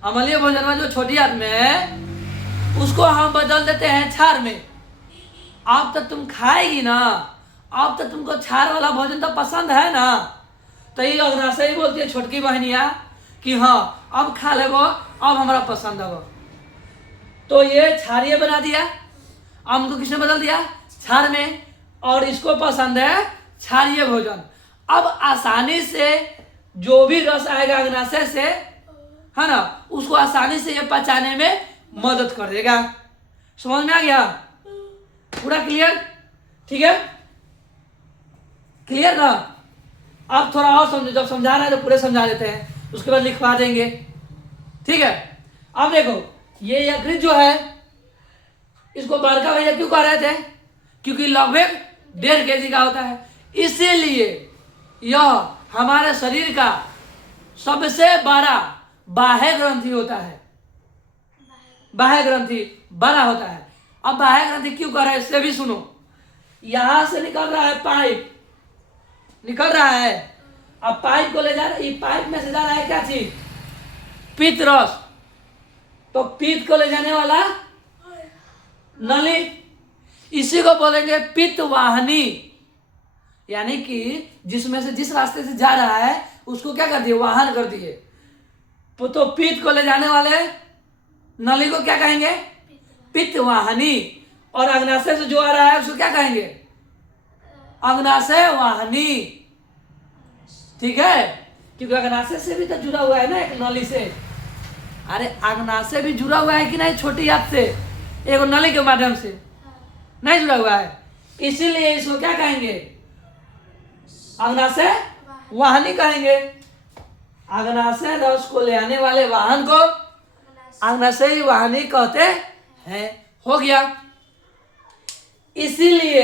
अम्लीय भोजनवा जो छोटी आंत में है उसको हम बदल देते हैं क्षार में। अब तो तुम खाएगी ना, अब तो तुमको क्षार वाला भोजन तो पसंद है ना। तो ये अग्नाशय ही बोलती है छोटकी बहनिया कि हाँ अब खा लेबो, अब हमारा पसंद है। तो ये क्षारीय बना दिया, आम को किसने बदल दिया, क्षार में, और इसको पसंद है क्षारीय भोजन। अब आसानी से जो भी रस आएगा अग्नाशय से, है ना, उसको आसानी से ये पचाने में मदद कर देगा। समझ में आ गया? पूरा क्लियर? ठीक है, क्लियर ना? अब थोड़ा और समझो, जब समझा रहे हैं तो पूरे समझा देते हैं, उसके बाद लिखवा देंगे, ठीक है। अब देखो ये यकृत जो है इसको बड़का भैया क्यों कह रहे थे, क्योंकि लगभग 1.5 kg का होता है, इसीलिए यह हमारे शरीर का सबसे बड़ा बाह्य ग्रंथि होता है। बाह्य ग्रंथि बड़ा होता है। अब बाह्य ग्रंथि क्यों कर रहा है इससे भी सुनो। यहां से निकल रहा है पाइप, निकल रहा है, अब पाइप को ले जा रहा है, पाइप में से जा रहा है क्या चीज, पित्त रस। तो पित्त को ले जाने वाला नली, इसी को बोलेंगे पित्त वाहिनी। यानी कि जिसमें से जिस रास्ते से जा रहा है उसको क्या कर दिए, वाहन कर दिए। तो पित्त को ले जाने वाले नली को क्या कहेंगे, पित्त वाहिनी। और अग्नाशय से जो आ रहा है उसको क्या कहेंगे, अग्नाशय वाहिनी, ठीक है। क्योंकि अग्नाशय से भी तो जुड़ा हुआ है ना एक नली से। अरे अग्नाशय भी जुड़ा हुआ है कि नहीं, छोटी आंत से एक नली के माध्यम से नहीं जुड़ा हुआ है, इसीलिए इसको क्या कहेंगे, अग्नाशय वाहिनी कहेंगे। अग्नाशय रस को ले आने वाले वाहन को अग्नाशय वाहिनी कहते हैं। हो गया। इसीलिए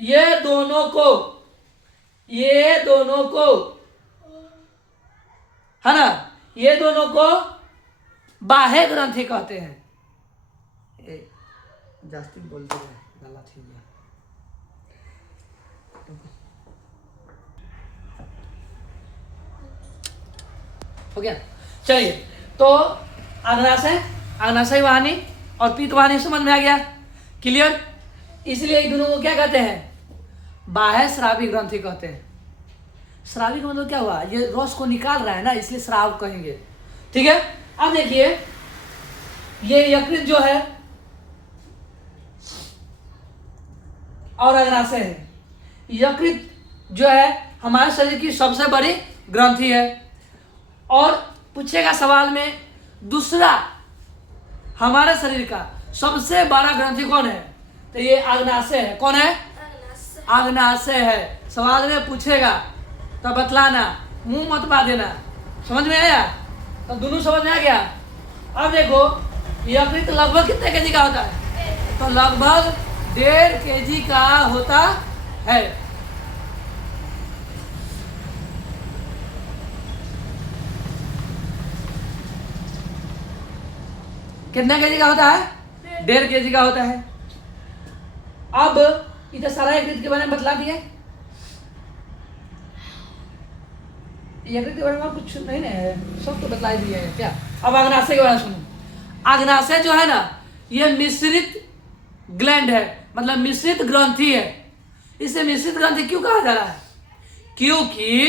ये दोनों को है ना, ये दोनों को बाह्य ग्रंथि कहते हैं। जास्ती बोलते हैं गला ठीक है। हो गया, चलिए। तो अग्नाशय वाहिनी और पित्त वाहिनी समझ में आ गया, क्लियर। इसलिए इन दोनों को क्या कहते हैं, बाह्य स्रावी ग्रंथि कहते हैं। स्रावी का मतलब क्या हुआ, ये रस को निकाल रहा है ना, इसलिए स्राव कहेंगे, ठीक है। अब देखिए ये यकृत जो है और अग्नाशय है। यकृत जो है हमारे शरीर की सबसे बड़ी ग्रंथि है। और पूछेगा सवाल में दूसरा हमारे शरीर का सबसे बड़ा ग्रंथि कौन है, तो ये अग्नाशय है। कौन है, अग्नाशय है। सवाल में पूछेगा तो बतलाना, मुंह मत बा देना। समझ में आया? तो दोनों समझ में आ गया। अब देखो यकृत लगभग कितने केजी का होता है, तो लगभग 1.5 kg का होता है। कितना केजी का होता है, 1.5 kg का होता है। अब इधर सारा यकृत के बारे में बतला दिए। यकृत के बारे में कुछ नहीं है, सब तो बतला दिए है क्या। अब अग्नाशय के बारे में सुनो। अग्नाशय जो है ना, ये मिश्रित ग्लैंड है, मतलब मिश्रित ग्रंथि है। इसे मिश्रित ग्रंथि क्यों कहा जा रहा है, क्योंकि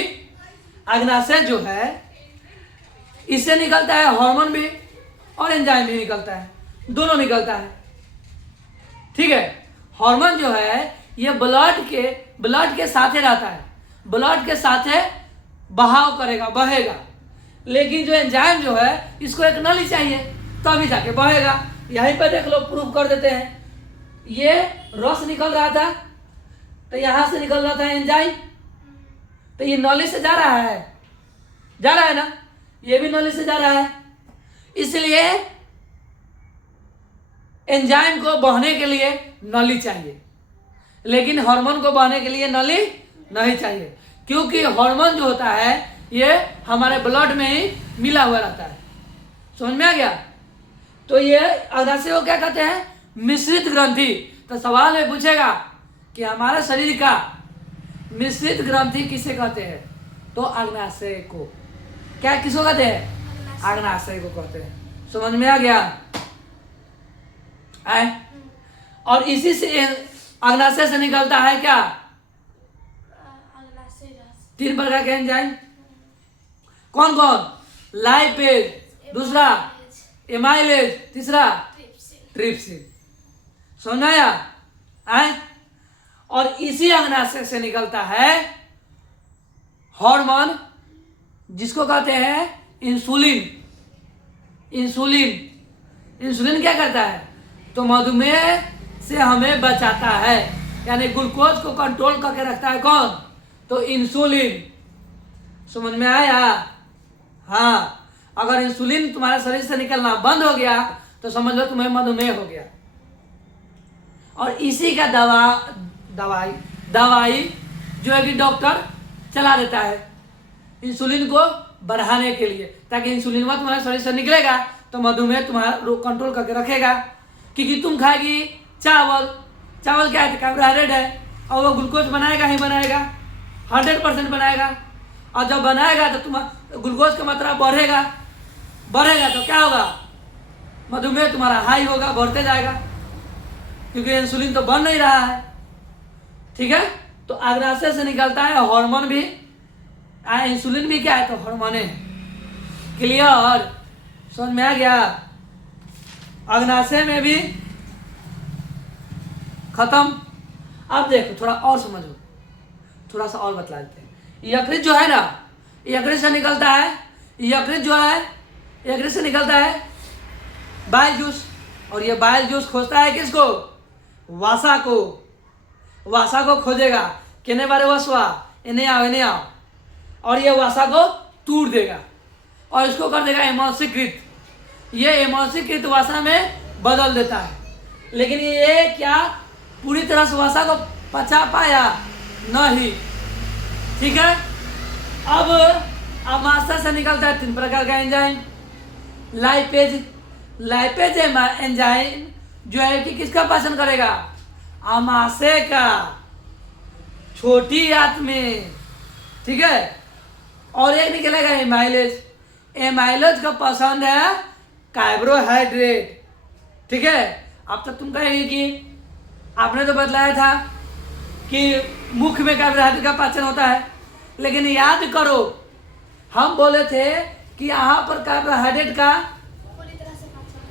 अग्नाशय जो है इससे निकलता है हार्मोन भी और एंजाइम भी निकलता है, दोनों निकलता है, ठीक है। हार्मोन जो है ये ब्लड के साथे रहता है, ब्लड के साथे बहाव करेगा, बहेगा। लेकिन जो एंजाइम जो है इसको एक नली चाहिए तभी जाके बहेगा। यहीं पर देख लो, प्रूफ कर देते हैं। ये रस निकल रहा था तो यहां से निकल रहा था एंजाइम, तो ये नली से जा रहा है ना, ये भी नली से जा रहा है। इसलिए एंजाइम को बहने के लिए नली चाहिए, लेकिन हार्मोन को बहने के लिए नली नहीं चाहिए। क्योंकि हार्मोन जो होता है ये हमारे ब्लड में ही मिला हुआ रहता है। समझ में आ गया? तो ये अग्नाशय को क्या कहते हैं? मिश्रित ग्रंथि। तो सवाल में पूछेगा कि हमारे शरीर का मिश्रित ग्रंथि किसे कहते हैं? तो अग्नाशय को। क्या किसको कहते हैं? अग्नाशय को कहते हैं। समझ में आ गया? आए? और इसी से अग्नाशय से निकलता है क्या? अगला से रस 3 प्रकार के एंजाइम। कौन कौन? लाइपेज, दूसरा एमाइलेज, तीसरा ट्रिप्सिन ट्रिप्सिन। समझ में आया? आए? और इसी अग्नाशय से निकलता है हार्मोन, जिसको कहते हैं इंसुलिन। इंसुलिन क्या करता है? तो मधुमेह से हमें बचाता है, यानी ग्लूकोज को कंट्रोल करके रखता है। कौन? तो इंसुलिन। समझ में आया? हाँ, अगर इंसुलिन तुम्हारे शरीर से निकलना बंद हो गया तो समझ लो तुम्हें मधुमेह हो गया। और इसी का दवाई जो है कि डॉक्टर चला देता है इंसुलिन को बढ़ाने के लिए, ताकि इंसुलिन तुम्हारे शरीर से निकलेगा तो मधुमेह तुम्हारा कंट्रोल करके रखेगा। क्योंकि तुम खाएगी चावल क्या है? कार्बोहाइड्रेट है, और वो ग्लूकोज बनाएगा ही बनाएगा, 100% बनाएगा। और जब बनाएगा तो तुम्हारा ग्लूकोज की मात्रा बढ़ेगा तो क्या होगा? मधुमेह तुम्हारा हाई होगा, बढ़ते जाएगा, क्योंकि इंसुलिन तो बन नहीं रहा है। ठीक है? तो अग्नाशय से निकलता है हार्मोन भी, इंसुलिन भी क्या है? तो हार्मोन है। क्लियर? समझ में आ गया? अग्नाशय में भी खत्म। अब देखो, थोड़ा और समझो, थोड़ा सा और बतला देते हैं। यकृत जो है ना, यकृत से निकलता है, यकृत जो है, यकृत से निकलता है बाइल जूस। और ये बाइल जूस खोजता है किसको? वासा को। वासा को खोजेगा, कहने बारे वसवा, इन्हें आओ, और ये वासा को तोड़ देगा और इसको कर देगा एमांसीकृत। ये एमांसीकृत वासा में बदल देता है। लेकिन ये क्या पूरी तरह से वसा को पचा पाया? नहीं। ठीक है? अब अमाशय से निकलता है 3 प्रकार का एंजाइम। लाइपेज एंजाइम जो है कि किसका पाचन करेगा? अमाशय का, छोटी आंत में। ठीक है? और एक निकलेगा एमाइलेज का पसंद है कार्बोहाइड्रेट। ठीक है? अब तक तुम कहेंगे कि आपने तो बतलाया था कि मुख में कार्बोहाइड्रेट का पाचन होता है, लेकिन याद करो हम बोले थे कि यहाँ पर कार्बोहाइड्रेट का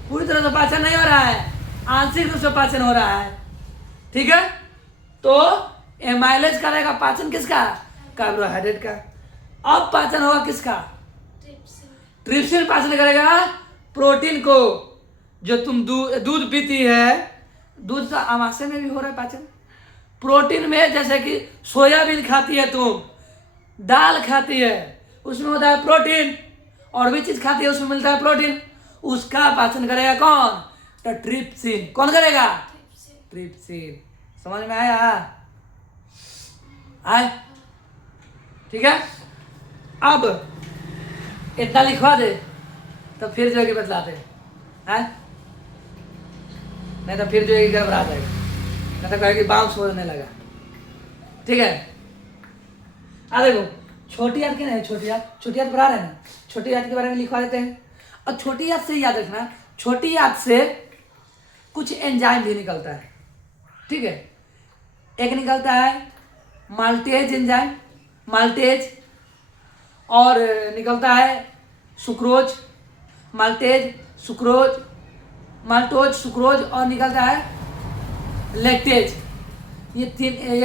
पूरी तरह से पाचन नहीं हो रहा है, आंशिक रूप से पाचन हो रहा है। ठीक है? तो एमाइलेज करेगा पाचन किसका? कार्बोहाइड्रेट का। अब पाचन होगा किसका? ट्रिप्सिन पाचन करेगा प्रोटीन को। जो तुम दूध पीती है, दूध का अमाशय में भी हो रहा है पाचन। प्रोटीन में जैसे कि सोयाबीन खाती है तुम, दाल खाती है, उसमें होता है प्रोटीन, और भी चीज खाती है उसमें मिलता है प्रोटीन। उसका पाचन करेगा कौन? तो ट्रिप्सिन। कौन करेगा? ट्रिप्सिन। समझ में आया? आए? ठीक है? अब इतना लिखवा दे तो फिर जो है कि बतलाते हैं, नहीं तो फिर जो है कि गड़बड़ा जाएगा, नहीं तो कहेगी बाउंस होने लगा। ठीक है? देखो, छोटी आंत की नहीं, छोटी आंत पढ़ा रहे हैं ना, छोटी आंत के बारे में लिखवा देते हैं। और छोटी आंत से याद रखना, छोटी आंत से कुछ एंजाइम भी निकलता है। ठीक है? एक निकलता है माल्टेज एंजाइम, माल्टेज, और निकलता है सुक्रोज, माल्टेज, सुक्रोज, और निकलता है लैक्टेज। ये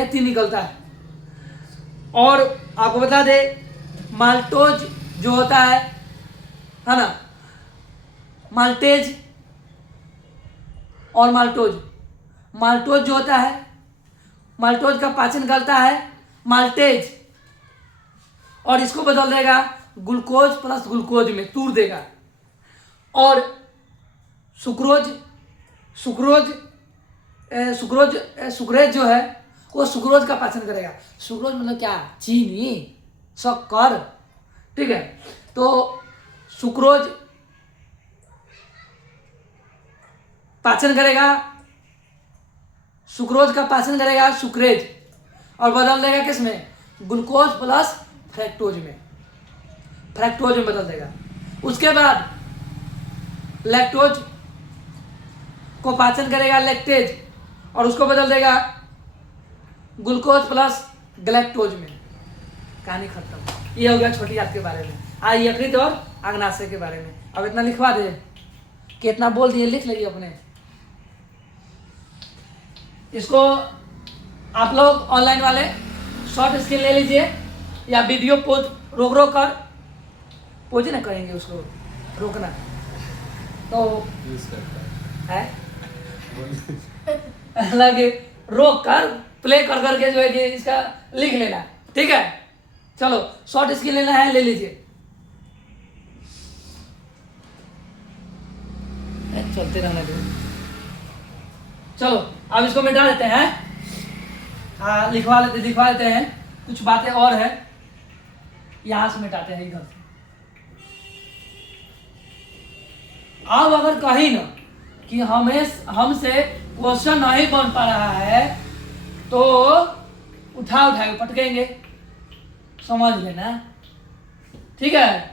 तीन निकलता है। और आपको बता दे, माल्टोज जो होता है ना, माल्टेज और माल्टोज जो होता है, माल्टोज का पाचन करता है माल्टेज, और इसको बदल देगा ग्लूकोज प्लस ग्लूकोज में, तोड़ देगा। और सुक्रेज जो है वो सुक्रोज का पाचन करेगा। सुक्रोज मतलब क्या? चीनी, शक्कर। ठीक ठीक है, तो सुक्रोज पाचन करेगा, सुक्रोज का पाचन करेगा सुक्रेज और बदल देगा किस में, ग्लूकोज प्लस फ्रैक्टोज में, फ्रैक्टोज में बदल देगा। उसके बाद लैक्टोज को पाचन करेगा लैक्टेज और उसको बदल देगा ग्लूकोज प्लस ग्लैक्टोज में। कहानी खत्म। ये हो गया छोटी आंत के बारे में। आज यकृत और अग्नाशय के बारे में। अब इतना लिखवा दे, कितना बोल दिए लिख लीजिए अपने। इसको आप लोग ऑनलाइन वाले शॉर्ट स्क्रीन ले लीजिए या वीडियो पोज रोक रोक कर पोज ना करेंगे, उसको रोकना तो है लगे रोक कर प्ले कर करके जो है कि इसका लिख लेना, ठीक है। चलो शॉर्ट स्क्रीन लेना है, ले लीजिए। चलते रहना दो। चलो अब इसको मिटा देते हैं। हाँ लिखवा लेते हैं। कुछ बातें और है, यहां से मिटाते हैं इधर से। अब अगर कहीं ना कि हमसे क्वेश्चन नहीं बन पा रहा है तो उठा के पटकेंगे, समझ लेना, ठीक है।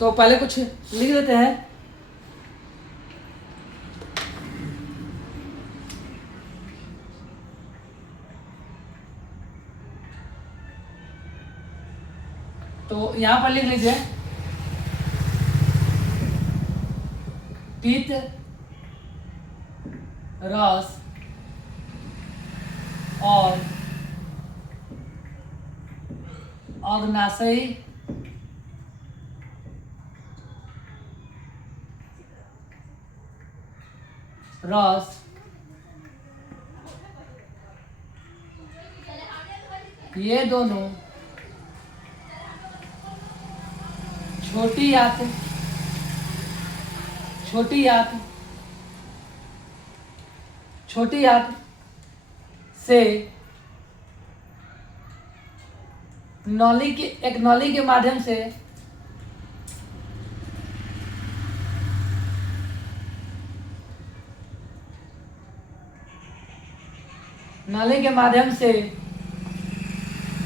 तो पहले कुछ लिख देते हैं। तो यहां पर लिख लीजिए पित्त रस और अग्नाशयी रस ये दोनों छोटी आंत से नली के माध्यम से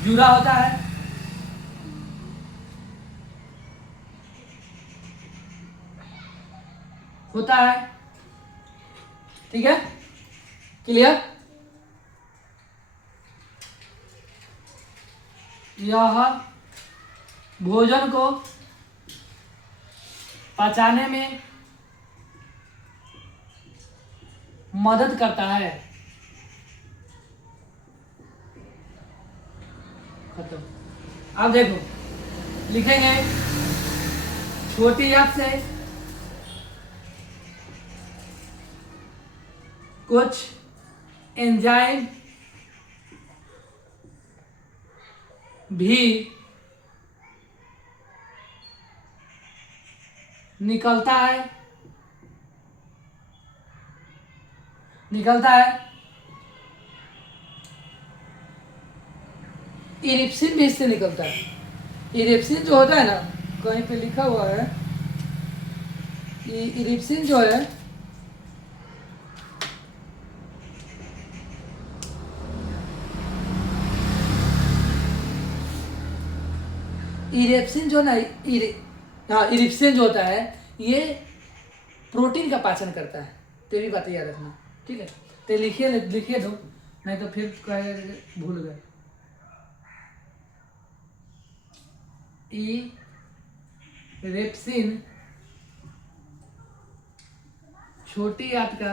जुड़ा होता है, ठीक है, क्लियर। यह भोजन को पचाने में मदद करता है। खत्म। अब देखो लिखेंगे छोटी आंत से कुछ एंजाइम भी निकलता है इरिप्सिन भी इससे निकलता है। इरिप्सिन जो होता है ना, कहीं पे लिखा हुआ है, इरिप्सिन जो है इरिप्सिन जो ना इरिप्सिन जो होता है ये प्रोटीन का पाचन करता है। तो भी बात याद रखना, ठीक है। तो लिखिए दो, नहीं तो फिर कहे भूल गए। इरिप्सिन छोटी आंत का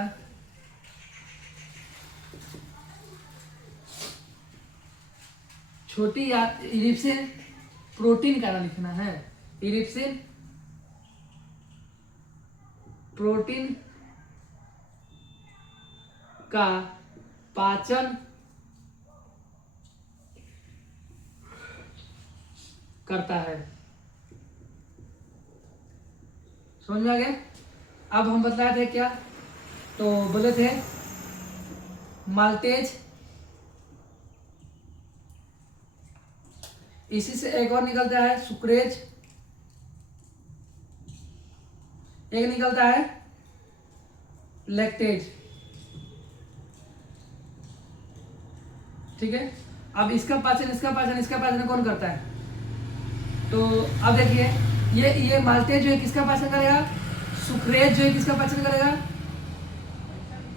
इरिप्सिन प्रोटीन का ना लिखना है। इरिप्सिन प्रोटीन का पाचन करता है, समझ में आ गया? अब हम बतलाए थे क्या, तो बोले थे माल्टेज, इसी से एक और निकलता है सुक्रेज, एक निकलता है लैक्टेज। ठीक है, अब इसका पाचन कौन करता है? तो अब देखिए ये माल्टेज जो है किसका पाचन करेगा? सुक्रेज जो है किसका पाचन करेगा?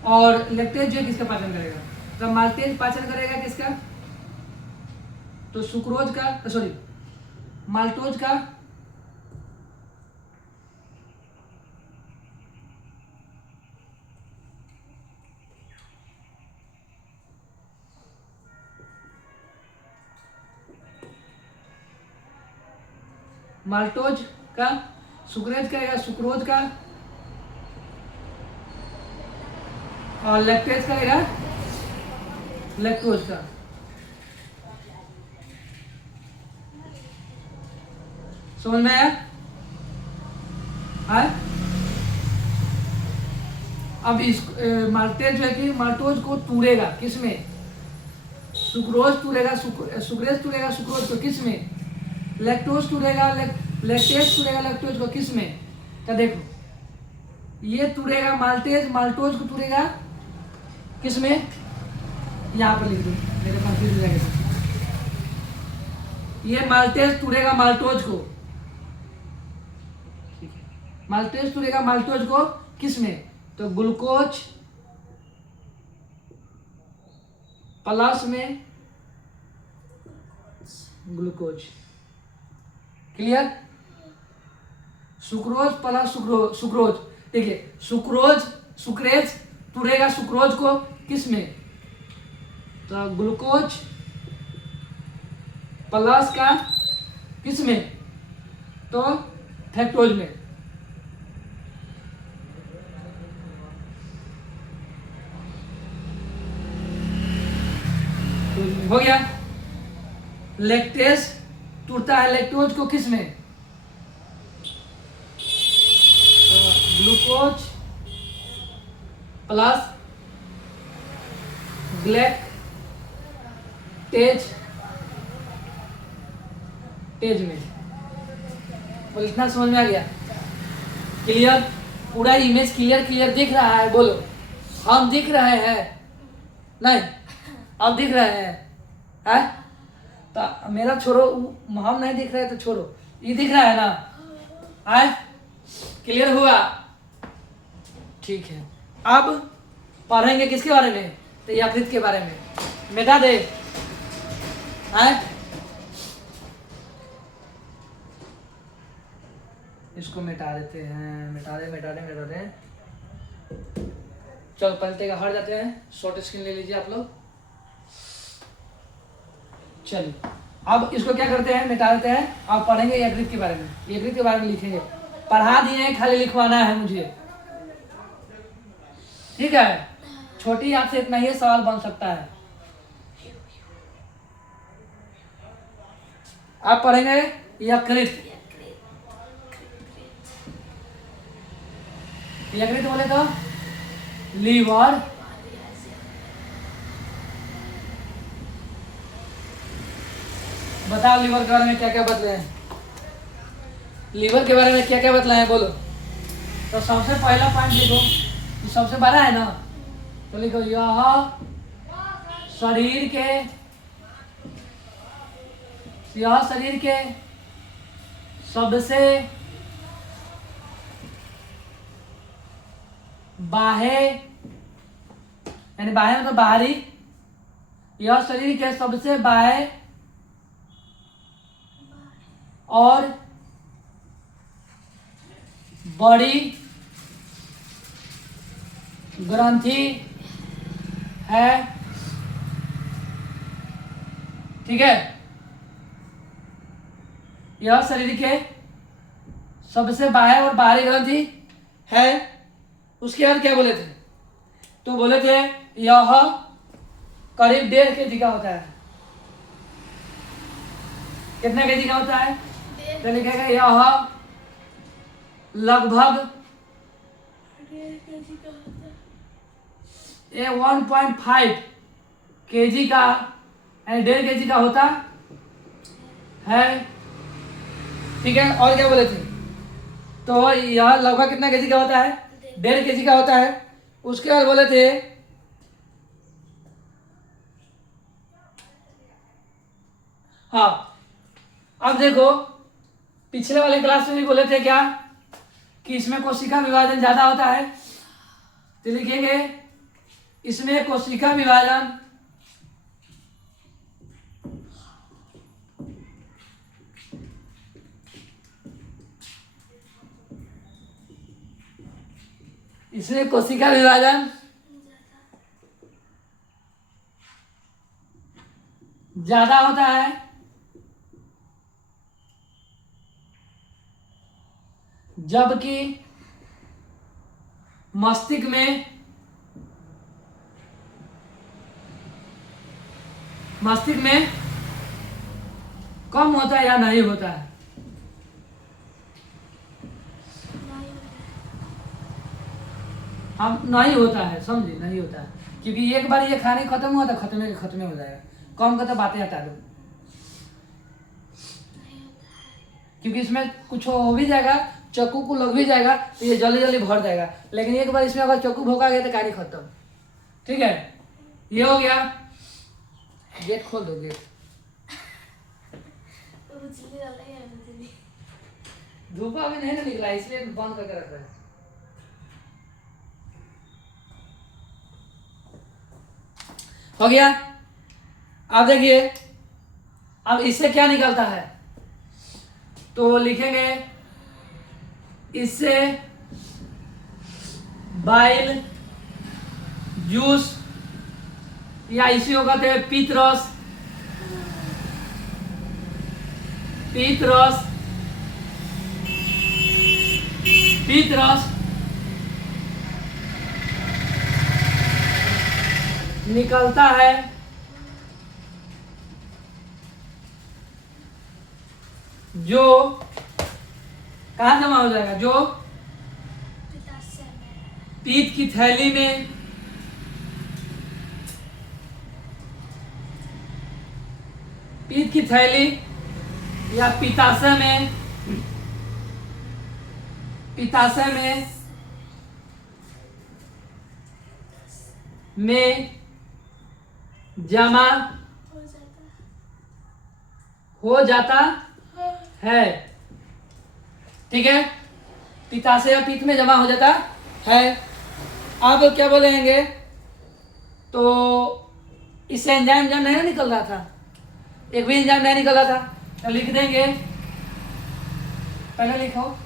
और लैक्टेज जो है किसका पाचन करेगा? तो माल्टेज पाचन करेगा किसका? तो सुक्रोज का, सॉरी माल्टोज का, माल्टोज का, सुक्रेज करेगा सुक्रोज का, और लैक्टेज करेगा लैक्टोज का। समझ में आया? अब इस माल्टेज जो है कि माल्टोज को तोड़ेगा किसमें? सुक्रोज तोड़ेगा सुक्रेज तोड़ेगा सुक्रोज को किसमें? लैक्टोज तोड़ेगा लैक्टेज तोड़ेगा लैक्टोज को किसमें? तो देखो ये तोड़ेगा माल्टेज माल्टोज को तोड़ेगा किसमें? यहाँ पर लिख दो, मेरे पास भी जाएगा। ये माल्टेज तोड़ेगा माल्टोज को, माल्टेज तोड़ेगा माल्टोज को किसमें? तो ग्लूकोज प्लस में glucose. Clear? Sucrose plus sucrose, ठीक है, सुक्रेज तोड़ेगा सुक्रोज को किसमें? तो ग्लूकोज प्लस का किसमें? तो फ्रक्टोज में। हो गया। लैक्टेज टूटता है लैक्टोज को किसमें? तो ग्लूकोज प्लस तेज में। बोल इतना समझ में आ गया? क्लियर? पूरा इमेज क्लियर दिख रहा है? बोलो हम दिख रहे हैं? नहीं अब दिख रहे हैं? तो मेरा छोड़ो, हम नहीं दिख रहे तो छोड़ो, ये दिख रहा है ना? क्लियर हुआ? ठीक है, अब पढ़ेंगे किसके बारे में? तो यकृत के बारे में। मिटा दे। इसको मिटा देते हैं, मिटा दे। चलो पलटे का हट जाते हैं, शॉर्ट स्क्रीन ले लीजिए आप लोग। चलिए अब इसको क्या करते हैं, मिटा देते हैं। अब पढ़ेंगे यकृत के बारे में, यकृत के बारे में लिखेंगे। पढ़ा दिए हैं, खाली लिखवाना है मुझे, ठीक है? छोटी आपसे इतना ही सवाल बन सकता है। आप पढ़ेंगे यकृत। यकृत बोले तो लीवर, बताओ लीवर के बारे में क्या क्या बतलाए हैं? लीवर के बारे में क्या क्या बतलाए हैं बोलो। तो सबसे पहला पॉइंट लिखो, सबसे बड़ा है ना, तो लिखो यह शरीर के सबसे बाह्य, यानी बाह्य मतलब बाहरी, यह शरीर के सबसे बाह्य और बड़ी ग्रंथि है, ठीक है? यह शरीर के सबसे बाह्य और बाहरी ग्रंथि है। उसके बाद क्या बोले थे? तो बोले थे यह करीब 1.5 kg का होता है। कितना kg का होता है? तो लिखेगा यह लगभग 1.5 kg का होता है। ये 1.5 kg का यानी 1.5 kg का होता है। ठीक है, और क्या बोले थे? तो यह लगभग कितना केजी का होता है? 1.5 kg का होता है। उसके बाद बोले थे हाँ, अब देखो पिछले वाले क्लास में भी बोले थे क्या कि इसमें कोशिका विभाजन ज्यादा होता है, तो लिखेंगे इसमें कोशिका विभाजन इसमें कोशिका विभाजन ज्यादा होता है, जबकि मस्तिष्क में कम होता है या नहीं होता है? हम नहीं होता है, समझे? नहीं होता है, क्योंकि एक बार ये खाने खत्म हुआ तो खत्म हो जाएगा। कम का तो बातें हटा दो, क्योंकि इसमें कुछ हो भी जाएगा, चक्कू को लग भी जाएगा तो ये जल्दी जल्दी भर जाएगा। लेकिन एक बार इसमें अगर चक्कू भोंका गया तो कहानी खत्म। ठीक है, ये हो गया। गेट खोल दो, गेट। उजली वाला है, उजली। धूप अभी नहीं ना निकला, इसलिए बंद करके रख रहे हैं। हो गया। अब देखिए, अब इससे क्या निकलता है, तो लिखेंगे इससे बाइल, जूस, या इसी को कहते हैं पीत रस। पीत रस, पीत रस निकलता है, जो कहाँ जमा हो जाएगा? जो पिताशय में। पीत की थैली में, पीत की थैली या पित्ताशय में जमा हो जाता है। ठीक है, पित्ताशय या पित्त में जमा हो जाता है। अब क्या बोलेंगे, तो इससे एंजाइम जब नहीं निकल रहा था, एक भी एंजाइम नहीं निकल रहा था, तो लिख देंगे, पहले लिखो,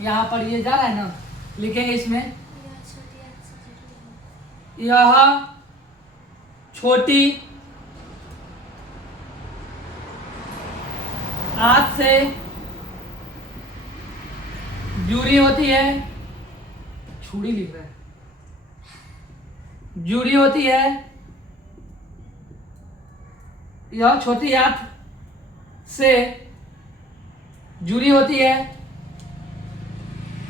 यहाँ पर ये जा रहा है ना, लिखेंगे इसमें यह छोटी आंत से जुड़ी होती है, छुरी लिख रहा है, जुड़ी होती है, यह छोटी आंत से जुड़ी होती है।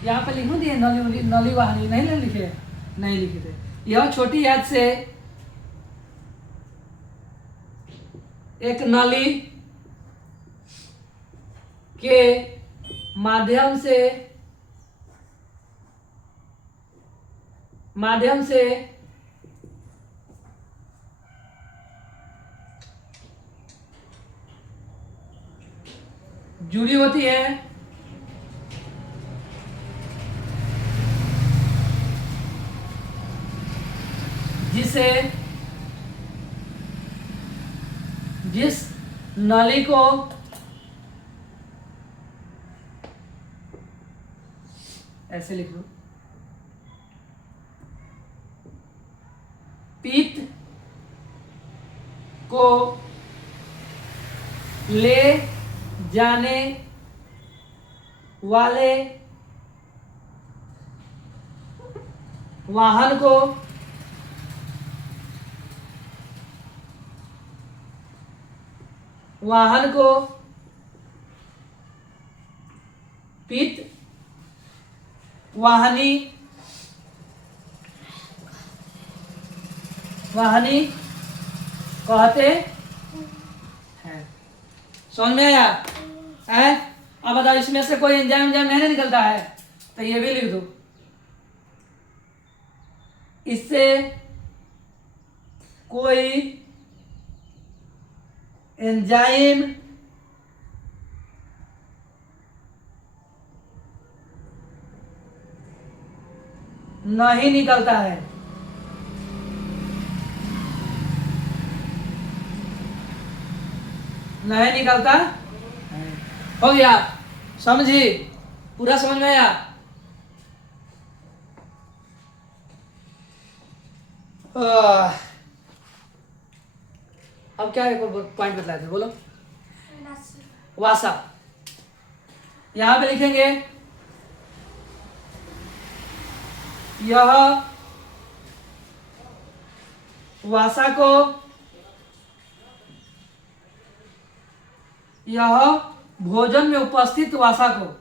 यहाँ पर लिखूं दिए नली, नली वाहनी नहीं लिखे, नहीं लिखे थे। यह छोटी आंत से एक नली के माध्यम से जुड़ी होती है, जिस नली को ऐसे लिख लो, पित्त को ले जाने वाले वाहन को पित्त वाहनी, वाहनी कहते हैं। समझ में आया है? अब बताओ इसमें से कोई एंजाइम एंजाइम नहीं निकलता है, तो ये भी लिख दो। इससे कोई एंजाइम नहीं निकलता है। नहीं निकलता है। हो गया, समझी? पूरा समझ में आया? अब क्या पॉइंट बतलाए थे, बोलो। वासा, यहां पे लिखेंगे यह वासा को, यह भोजन में उपस्थित वासा को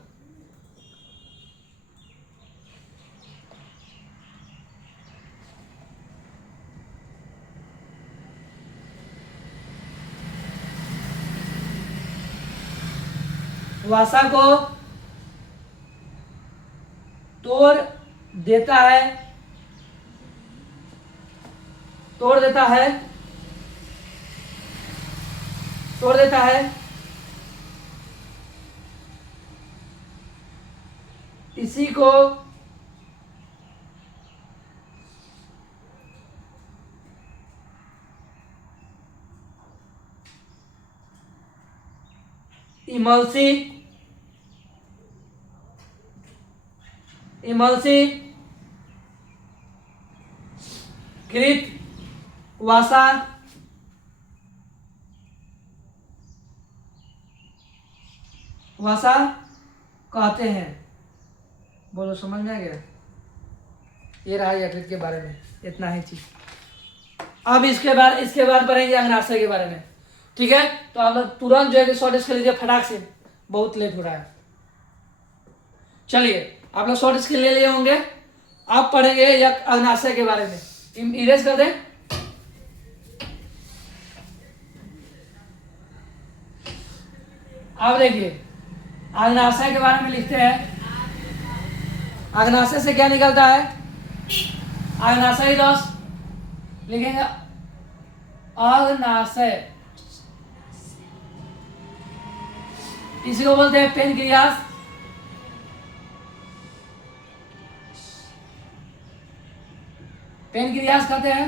वासा को तोड़ देता है, तोड़ देता है, तोड़ देता है। इसी को इमल्सी, इमल्सी कृत वासा वासा कहते हैं। बोलो, समझ में आ गया? ये रहा यकृत के बारे में, इतना ही चीज। अब इसके बाद पढ़ेंगे अग्नाशय के बारे में, ठीक है? तो आप लोग तुरंत जो है कि शॉर्ट स्किल लीजिए फटाक से, बहुत लेट हो रहा है। चलिए, आप लोग शॉर्ट स्किल ले लिए होंगे। अब पढ़ेंगे अग्नाशय के बारे में। इरेज कर दें। अब देखिए, अग्नाशय के बारे में लिखते हैं। अग्नाशय से क्या निकलता है? अग्नाशयी रस लिखेंगे। अग्नाशय, इसी को बोलते हैं पेनक्रियास। पेनक्रियास कहते हैं।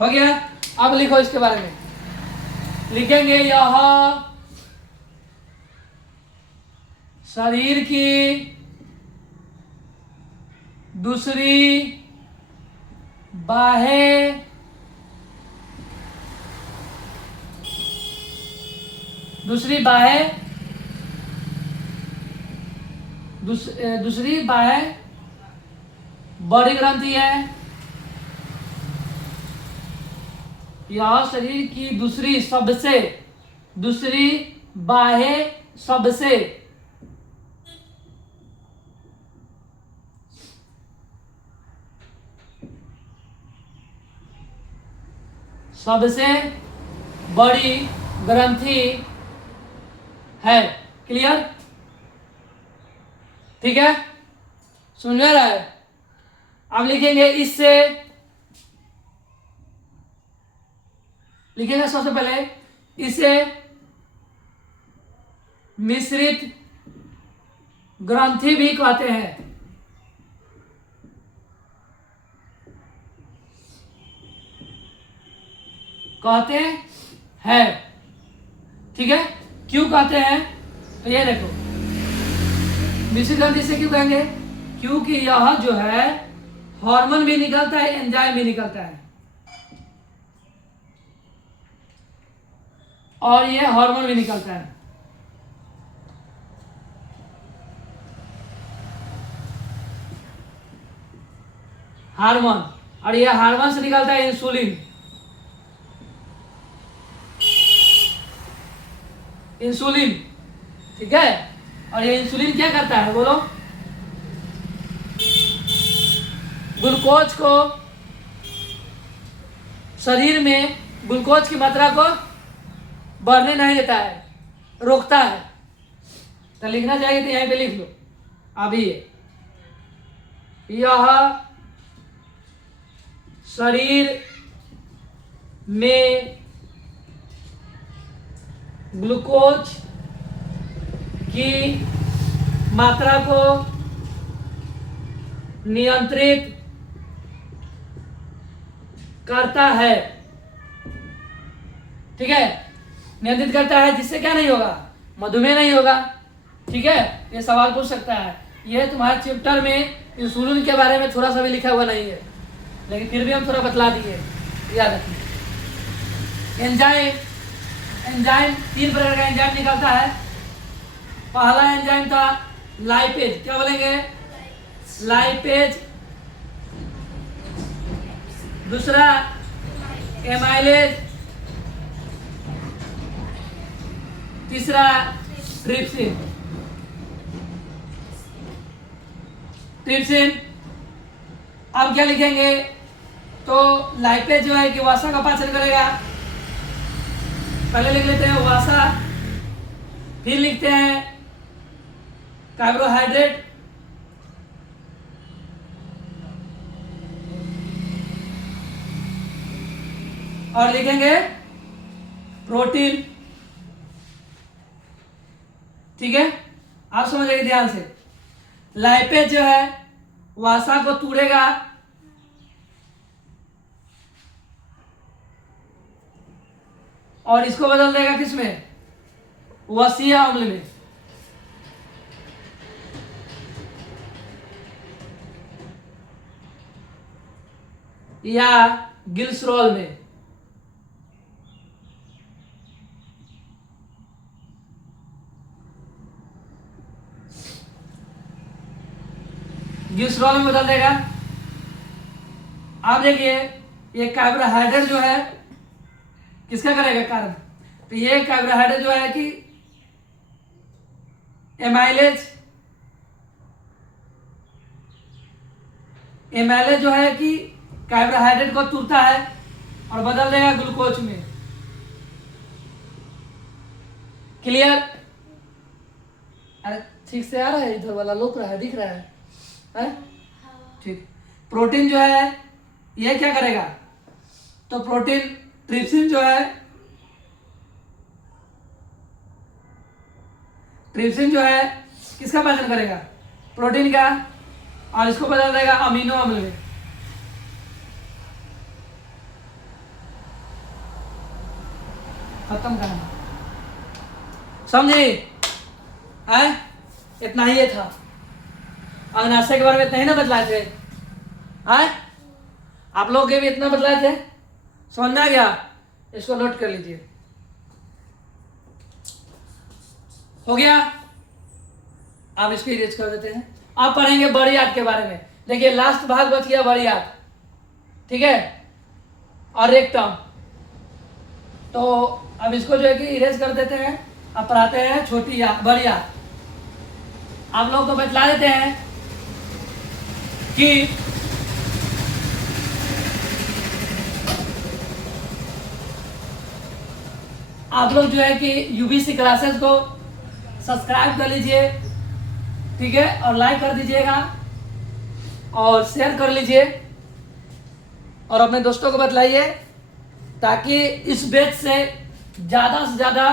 हो गया? अब लिखो इसके बारे में। लिखेंगे यह शरीर की दूसरी बाह्य दूसरी बाह्य बड़ी ग्रंथि है। यह शरीर की दूसरी बाह्य सबसे बड़ी ग्रंथि है। क्लियर? ठीक है, समझ में आ रहा है? अब लिखेंगे इससे, लिखेंगे सबसे पहले इसे मिश्रित ग्रंथि भी कहते हैं। कहते हैं, ठीक है? क्यों कहते हैं? तो ये देखो, मिश्रित ग्रंथि से क्यों कहेंगे? क्योंकि यह जो है हार्मोन भी निकलता है, एंजाइम भी निकलता है। और ये हार्मोन भी निकलता है। हार्मोन, और ये हार्मोन से निकलता है इंसुलिन। इंसुलिन, ठीक है? और ये इंसुलिन क्या करता है, बोलो? ग्लूकोज को शरीर में ग्लूकोज की मात्रा को बढ़ने नहीं देता है, रोकता है। तो लिखना चाहिए तो यहीं पे लिख लो अभी, यह शरीर में ग्लूकोज की मात्रा को नियंत्रित करता है। ठीक है, नियंत्रित करता है, जिससे क्या नहीं होगा, मधुमेह नहीं होगा। ठीक है, ये सवाल पूछ सकता है। ये तुम्हारे चैप्टर में इंसुलिन के बारे में थोड़ा सा भी लिखा हुआ नहीं है, लेकिन फिर भी हम थोड़ा बतला दिए, याद रखिए। एंजाइम, एंजाइम 3 प्रकार का एंजाइम निकलता है। पहला एंजाइम था लाइपेज, क्या बोलेंगे, लाइपेज। दूसरा एमाइलेज। तीसरा ट्रिप्सिन। ट्रिप्सिन अब क्या लिखेंगे, तो लाइपेज जो है कि वसा का पाचन करेगा। पहले लिख लेते हैं वसा, फिर लिखते हैं कार्बोहाइड्रेट, और लिखेंगे प्रोटीन। ठीक है, आप समझिए ध्यान से। लाइपेज जो है वसा को तोड़ेगा, और इसको बदल देगा किसमें, वसीय अम्ल में। या ग्लिसरॉल में। ग्लिसरॉल में बदल देगा। आप देखिए ये कार्बोहाइड्रेट जो है किसका करेगा कार्य, तो ये कार्बोहाइड्रेट जो है कि एमाइलेज, एमाइलेज जो है कि कार्बोहाइड्रेट को तोड़ता है और बदल देगा ग्लूकोज में। क्लियर, अरे ठीक से आ रहा है, इधर वाला लुक रहा है, दिख रहा है, ठीक। प्रोटीन जो है ये क्या करेगा, तो प्रोटीन ट्रिप्सिन जो है, ट्रिप्सिन जो है किसका पाचन करेगा, प्रोटीन का, और इसको बदल देगा अमीनो अम्ल में। खत्म करना, समझे, आए, इतना ही ये था। अग्नाशय के बारे में इतना ही ना बतलाए थे, आए, आप लोग के भी इतना बतलाए थे, समझ में आ गया। इसको नोट कर लीजिए, हो गया। आप इसको इरेज कर देते हैं। अब पढ़ेंगे बड़ी आंत के बारे में। देखिए लास्ट भाग बच गया बड़ी आंत, ठीक है, और रेक्टम। तो अब इसको जो है कि इरेज कर देते हैं। अब पढ़ाते हैं छोटी आंत, बड़ी आंत। आप लोग को बतला देते हैं कि आप लोग जो है कि यूबीसी क्लासेस को सब्सक्राइब कर लीजिए, ठीक है, और लाइक कर दीजिएगा और शेयर कर लीजिए और अपने दोस्तों को बतलाइए, ताकि इस बैच से ज़्यादा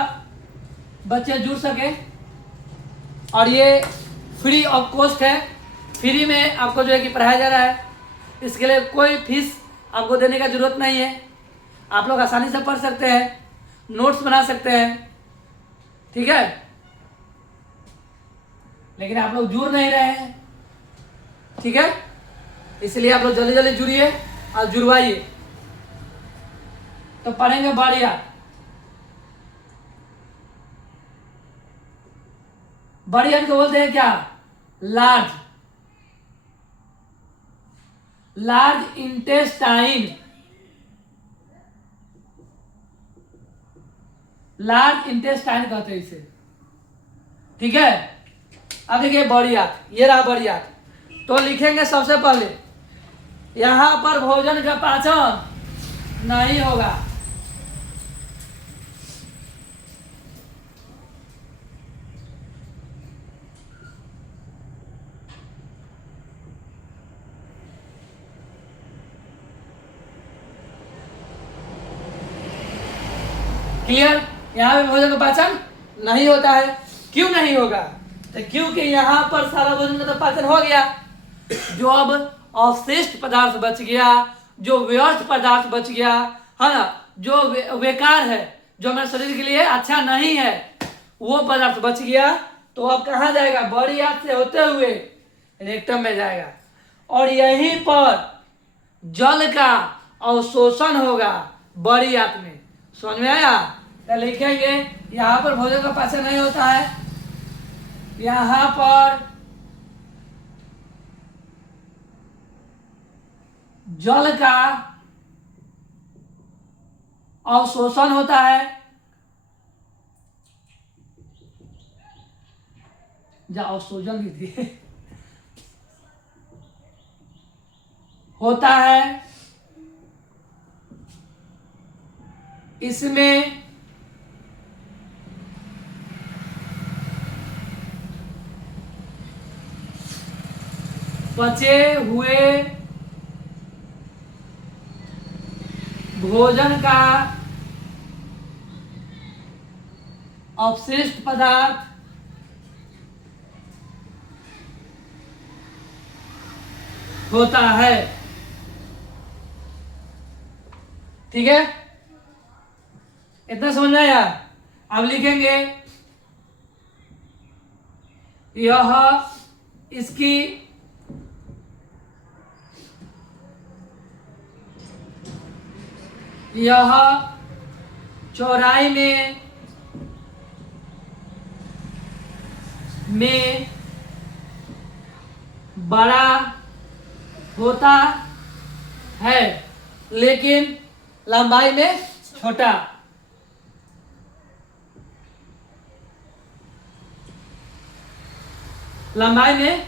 बच्चे जुड़ सके। और ये फ्री ऑफ कॉस्ट है, फ्री में आपको जो है कि पढ़ाया जा रहा है। इसके लिए कोई फीस आपको देने का जरूरत नहीं है। आप लोग आसानी से पढ़ सकते हैं, नोट्स बना सकते हैं, ठीक है। लेकिन आप लोग जुड़ नहीं रहे हैं, ठीक है, इसलिए आप लोग जल्दी जल्दी जुड़िए और जुड़वाइए। तो पढ़ेंगे बड़ी आंत। बड़ी आंत को बोलते हैं क्या, large, large intestine, large intestine कहते हैं इसे, ठीक है। अब देखिए बड़ी आंत, ये रहा बड़ी आंत। तो लिखेंगे सबसे पहले यहाँ पर भोजन का पाचन नहीं होगा। क्लियर? यहाँ पे भोजन का पाचन नहीं होता है। क्यों नहीं होगा? तो क्योंकि यहाँ पर सारा भोजन का तो पाचन हो गया। जो अब अवशिष्ट पदार्थ बच गया, जो व्यर्थ पदार्थ बच गया है ना, जो बेकार है, जो हमारे शरीर के लिए अच्छा नहीं है, वो पदार्थ बच गया तो अब कहाँ जाएगा? बड़ी आंत से होते हुए रेक्टम में जाएगा और यहीं पर जल का अवशोषण होगा बड़ी आंत में। समझ में आया? तो लिखेंगे यहाँ पर भोजन का पाचन नहीं होता है, यहाँ पर जल का अवशोषण होता है। अवशोषण लिखिए होता है। इसमें बचे हुए भोजन का अवशिष्ट पदार्थ होता है। ठीक है? इतना समझ में आया? अब लिखेंगे यह इसकी यह चौड़ाई में बड़ा होता है लेकिन लंबाई में छोटा। लंबाई में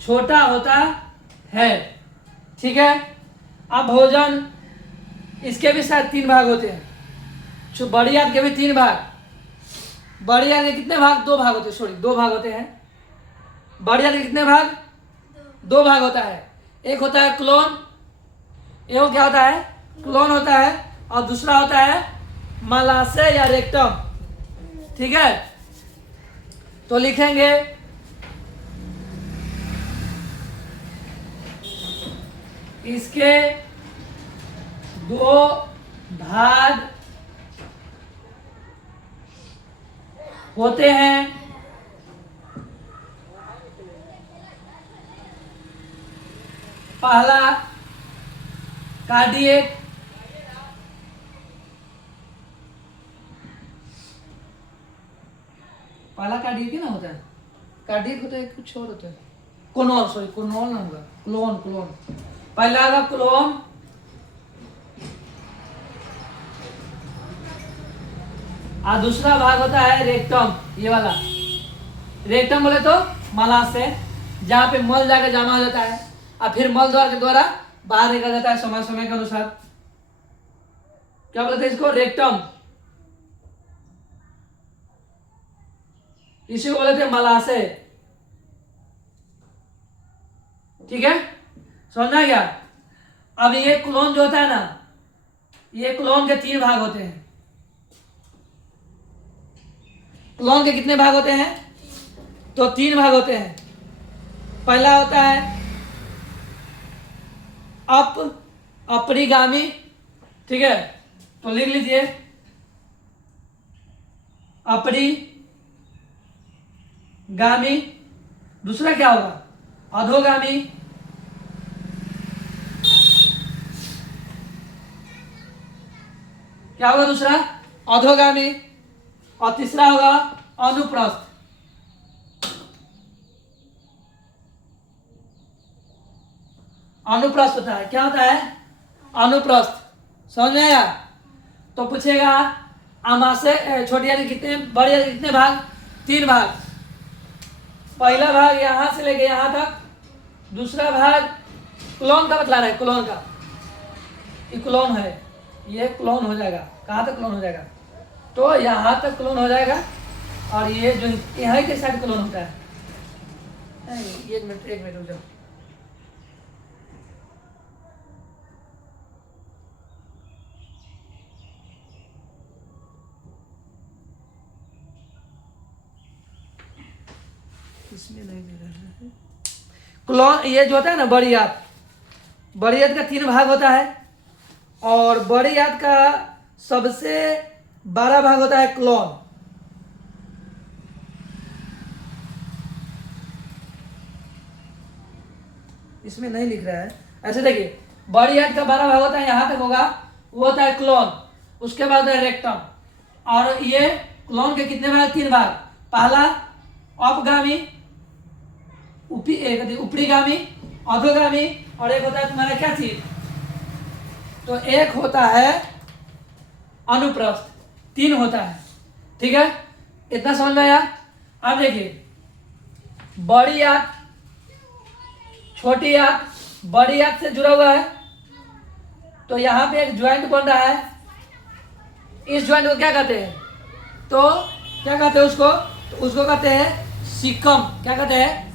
छोटा होता है। ठीक है? अब भोजन इसके भी शायद 3 भाग होते हैं। बड़ी आंत के भी 3 भाग। बड़ी आंत के कितने भाग? 2 भाग होते हैं। सॉरी, 2 भाग होते हैं। बड़ी आंत के कितने भाग? 2 भाग होता है। एक होता है क्लोन, एक क्या होता है? क्लोन होता है, और दूसरा होता है मलाशय या रेक्टम। ठीक है? तो लिखेंगे इसके 2 भाग होते हैं। पहला कार्डियक, पहला कार्डियक ही ना होता है। कार्डियक होता है कुछ और होता है। कोनोल, सॉरी कोनोल ना होगा, क्लोन। क्लोन पहला होगा क्लोन, और दूसरा भाग होता है रेक्टम। ये वाला रेक्टम बोले तो मलाशय, जहाँ पे मल जाकर जमा हो जाता है और फिर मल द्वार के द्वारा बाहर निकल जाता है समय समय के अनुसार। क्या बोलते हैं इसको? रेक्टम। इसी को बोलते हैं मलाशय। ठीक है? समझना क्या? अब ये क्लोन जो होता है ना, ये क्लोन के 3 भाग होते हैं। क्लोन के कितने भाग होते हैं? तो 3 भाग होते हैं। पहला होता है अपरिगामी। ठीक है? तो लिख लीजिए अपरिगामी। दूसरा क्या होगा? अधोगामी। क्या होगा दूसरा? अधोगामी। और तीसरा होगा अनुप्रस्थ। अनुप्रस्थ होता है। क्या होता है? अनुप्रस्थ। समझ में आया? तो पूछेगा आमाशय, छोटी आंत कितने, बड़ी आंत कितने भाग? 3 भाग। पहला भाग यहां से लेके यहां तक, दूसरा भाग क्लोन का बतला रहा है, क्लोन का, ये क्लोन है, ये क्लोन हो जाएगा। कहाँ तक क्लोन हो जाएगा? तो यहाँ तक क्लोन हो जाएगा, और ये जो यहाँ के साइड क्लोन होता है। नहीं, एक मिनट रुक जाओ। इसमें नहीं दे रहा है क्लोन। ये जो होता है ना बड़ी आंत, बड़ी आंत का 3 भाग होता है, और बड़ी आंत का सबसे बड़ा भाग होता है क्लोन। इसमें नहीं लिख रहा है, ऐसे देखिए, बड़ी आंत का बड़ा भाग होता है, यहां तक होगा, वो होता है क्लोन। उसके बाद है रेक्टम, और ये क्लोन के कितने भाग? 3 भाग। पहला अपगामी, ऊपरीगामी, अधोगामी, और एक होता है तुम्हारा क्या चीज? तो एक होता है अनुप्रस्थ, 3 होता है। ठीक है, इतना समझ में आया? अब देखिए, बड़ी आंत, छोटी आंत, बड़ी आंत से जुड़ा हुआ है, तो यहाँ पे एक ज्वाइंट बन रहा है। इस ज्वाइंट को क्या कहते हैं? तो क्या कहते हैं उसको? तो उसको कहते हैं सिकम। क्या कहते हैं?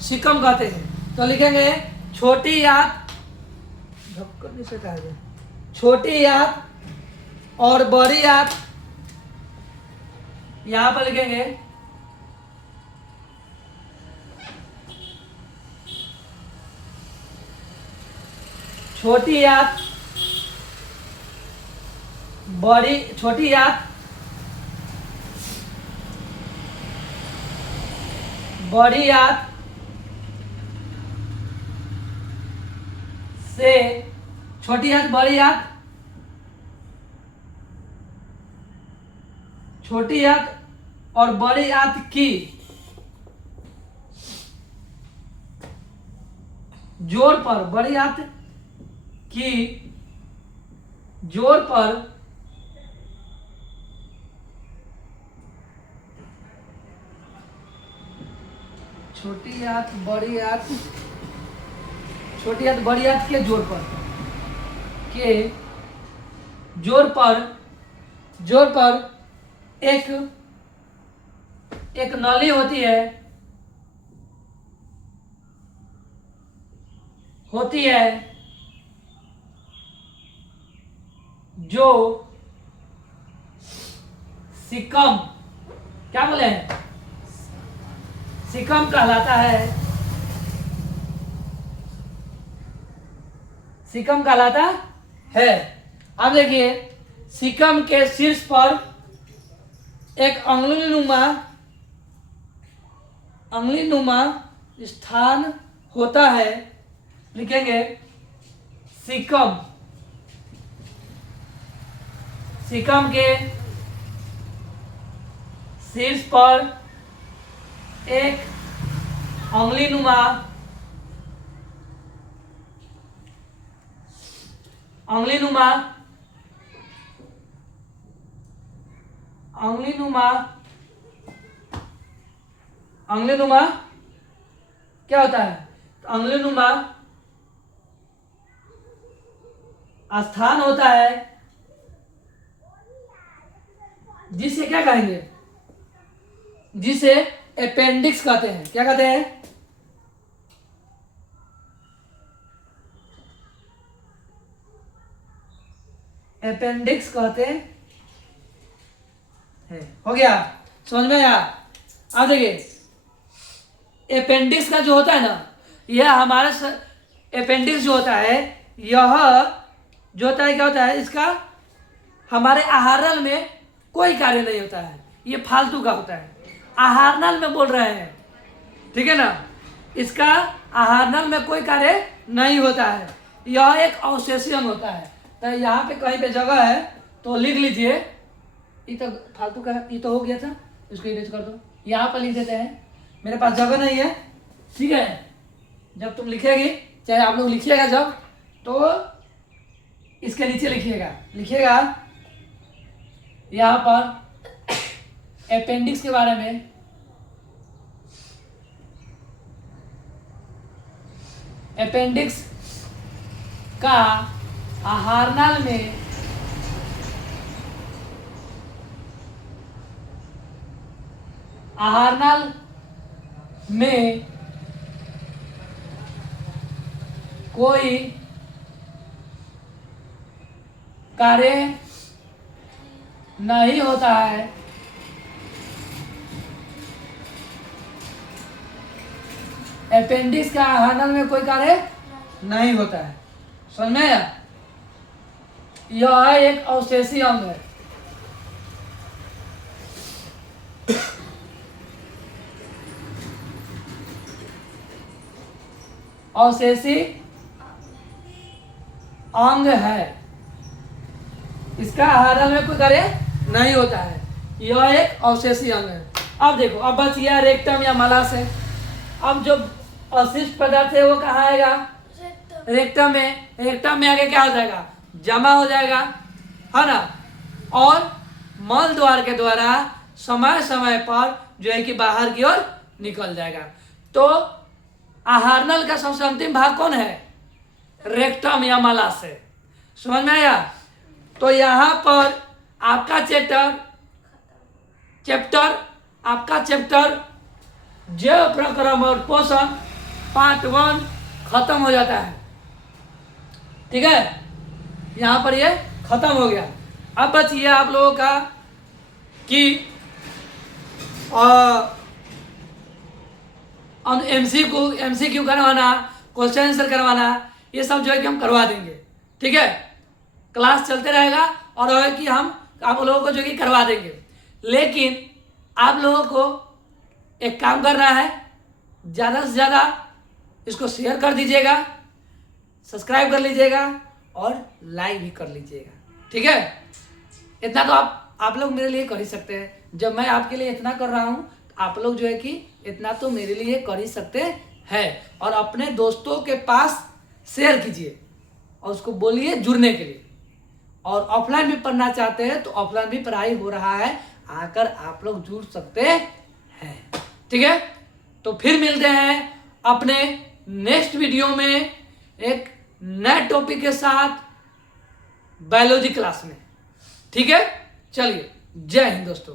सिकम कहते हैं। तो लिखेंगे छोटी आंत, ढक्कन से कहा जाए, छोटी आंत और बड़ी आंत, यहां पर लिखेंगे छोटी आंत, बड़ी, छोटी आंत, बड़ी आंत से, छोटी आंत, बड़ी आंत, छोटी आंत और बड़ी आंत की जोड़ पर, बड़ी आंत की जोड़ पर छोटी आंत, बड़ी आंत, छोटी आंत, बड़ी आंत के जोड़ पर, के जोड़ पर एक नली होती है, जो सिकम, क्या बोले हैं? सिकम कहलाता है, सिकम कहलाता है। अब देखिए, सिकम के शीर्ष पर एक अंगुली नुमा स्थान होता है। लिखेंगे सिकम, सिकम के शीर्ष पर एक अंगुली नुमा क्या होता है? तो अंगुली नुमा स्थान होता है, जिसे क्या कहेंगे? जिसे अपेंडिक्स कहते हैं। क्या कहते हैं? अपेंडिक्स कहते हैं। हो गया, समझ में आया? अब देखिए, अपेंडिक्स का जो होता है ना, यह हमारा अपेंडिक्स जो होता है, यह जो होता है, क्या होता है? इसका हमारे आहार नल में कोई कार्य नहीं होता है, ये फालतू का होता है। आहार नल में बोल रहे हैं, ठीक है ना? इसका आहार नल में कोई कार्य नहीं होता है, यह एक अवशेषण होता है। तो यहाँ पे कहीं पे जगह है तो लिख लीजिए। ये तो फालतू का, ये तो हो गया था, इसको इरेज कर दो। यहाँ पर लिख देते हैं, मेरे पास जगह नहीं है, ठीक है? जब तुम लिखेगी, चाहे आप लोग लिखिएगा जब, तो इसके नीचे लिखिएगा यहाँ पर अपेंडिक्स के बारे में। अपेंडिक्स का आहारनाल में कोई कार्य नहीं होता है। अपेंडिक्स का आहारनाल में कोई कार्य नहीं होता है। समझ में आया? यह एक अवशेषी अंग है। अवशेषी अंग है। इसका आहारनाल में कोई कार्य नहीं होता है। यह एक अवशेषी अंग है। अब देखो, अब बच गया रेक्टम या मलाशय। अब जो अवशिष्ट पदार्थ है वो कहाँ आएगा? रेक्टम में। रेक्टम में आगे क्या हो जाएगा? जमा हो जाएगा, है ना, और मल द्वार के द्वारा समय समय पर जो है कि बाहर की ओर निकल जाएगा। तो आहारनाल का सबसे अंतिम भाग कौन है? रेक्टम या मलाशय। समझ में आया? तो यहाँ पर आपका चैप्टर जैव प्रक्रम और पोषण पार्ट 1 खत्म हो जाता है। ठीक है, यहाँ पर ये खत्म हो गया। अब बचिए आप लोगों का कि MCQ करवाना, क्वेश्चन आंसर करवाना, ये सब जो है कि हम करवा देंगे। ठीक है, क्लास चलते रहेगा और है कि हम आप लोगों को जो कि करवा देंगे। लेकिन आप लोगों को एक काम करना है, ज़्यादा से ज़्यादा इसको शेयर कर दीजिएगा, सब्सक्राइब कर लीजिएगा और लाइक भी कर लीजिएगा। ठीक है, इतना तो आप लोग मेरे लिए कर ही सकते हैं। जब मैं आपके लिए इतना कर रहा हूँ, आप लोग जो है कि इतना तो मेरे लिए कर ही सकते हैं। और अपने दोस्तों के पास शेयर कीजिए और उसको बोलिए जुड़ने के लिए। और ऑफलाइन भी पढ़ना चाहते हैं तो ऑफलाइन भी पढ़ाई हो रहा है, आकर आप लोग जुड़ सकते हैं। ठीक है, तो फिर मिलते हैं अपने नेक्स्ट वीडियो में एक नए टॉपिक के साथ बायोलॉजी क्लास में। ठीक है, चलिए, जय हिंद दोस्तों।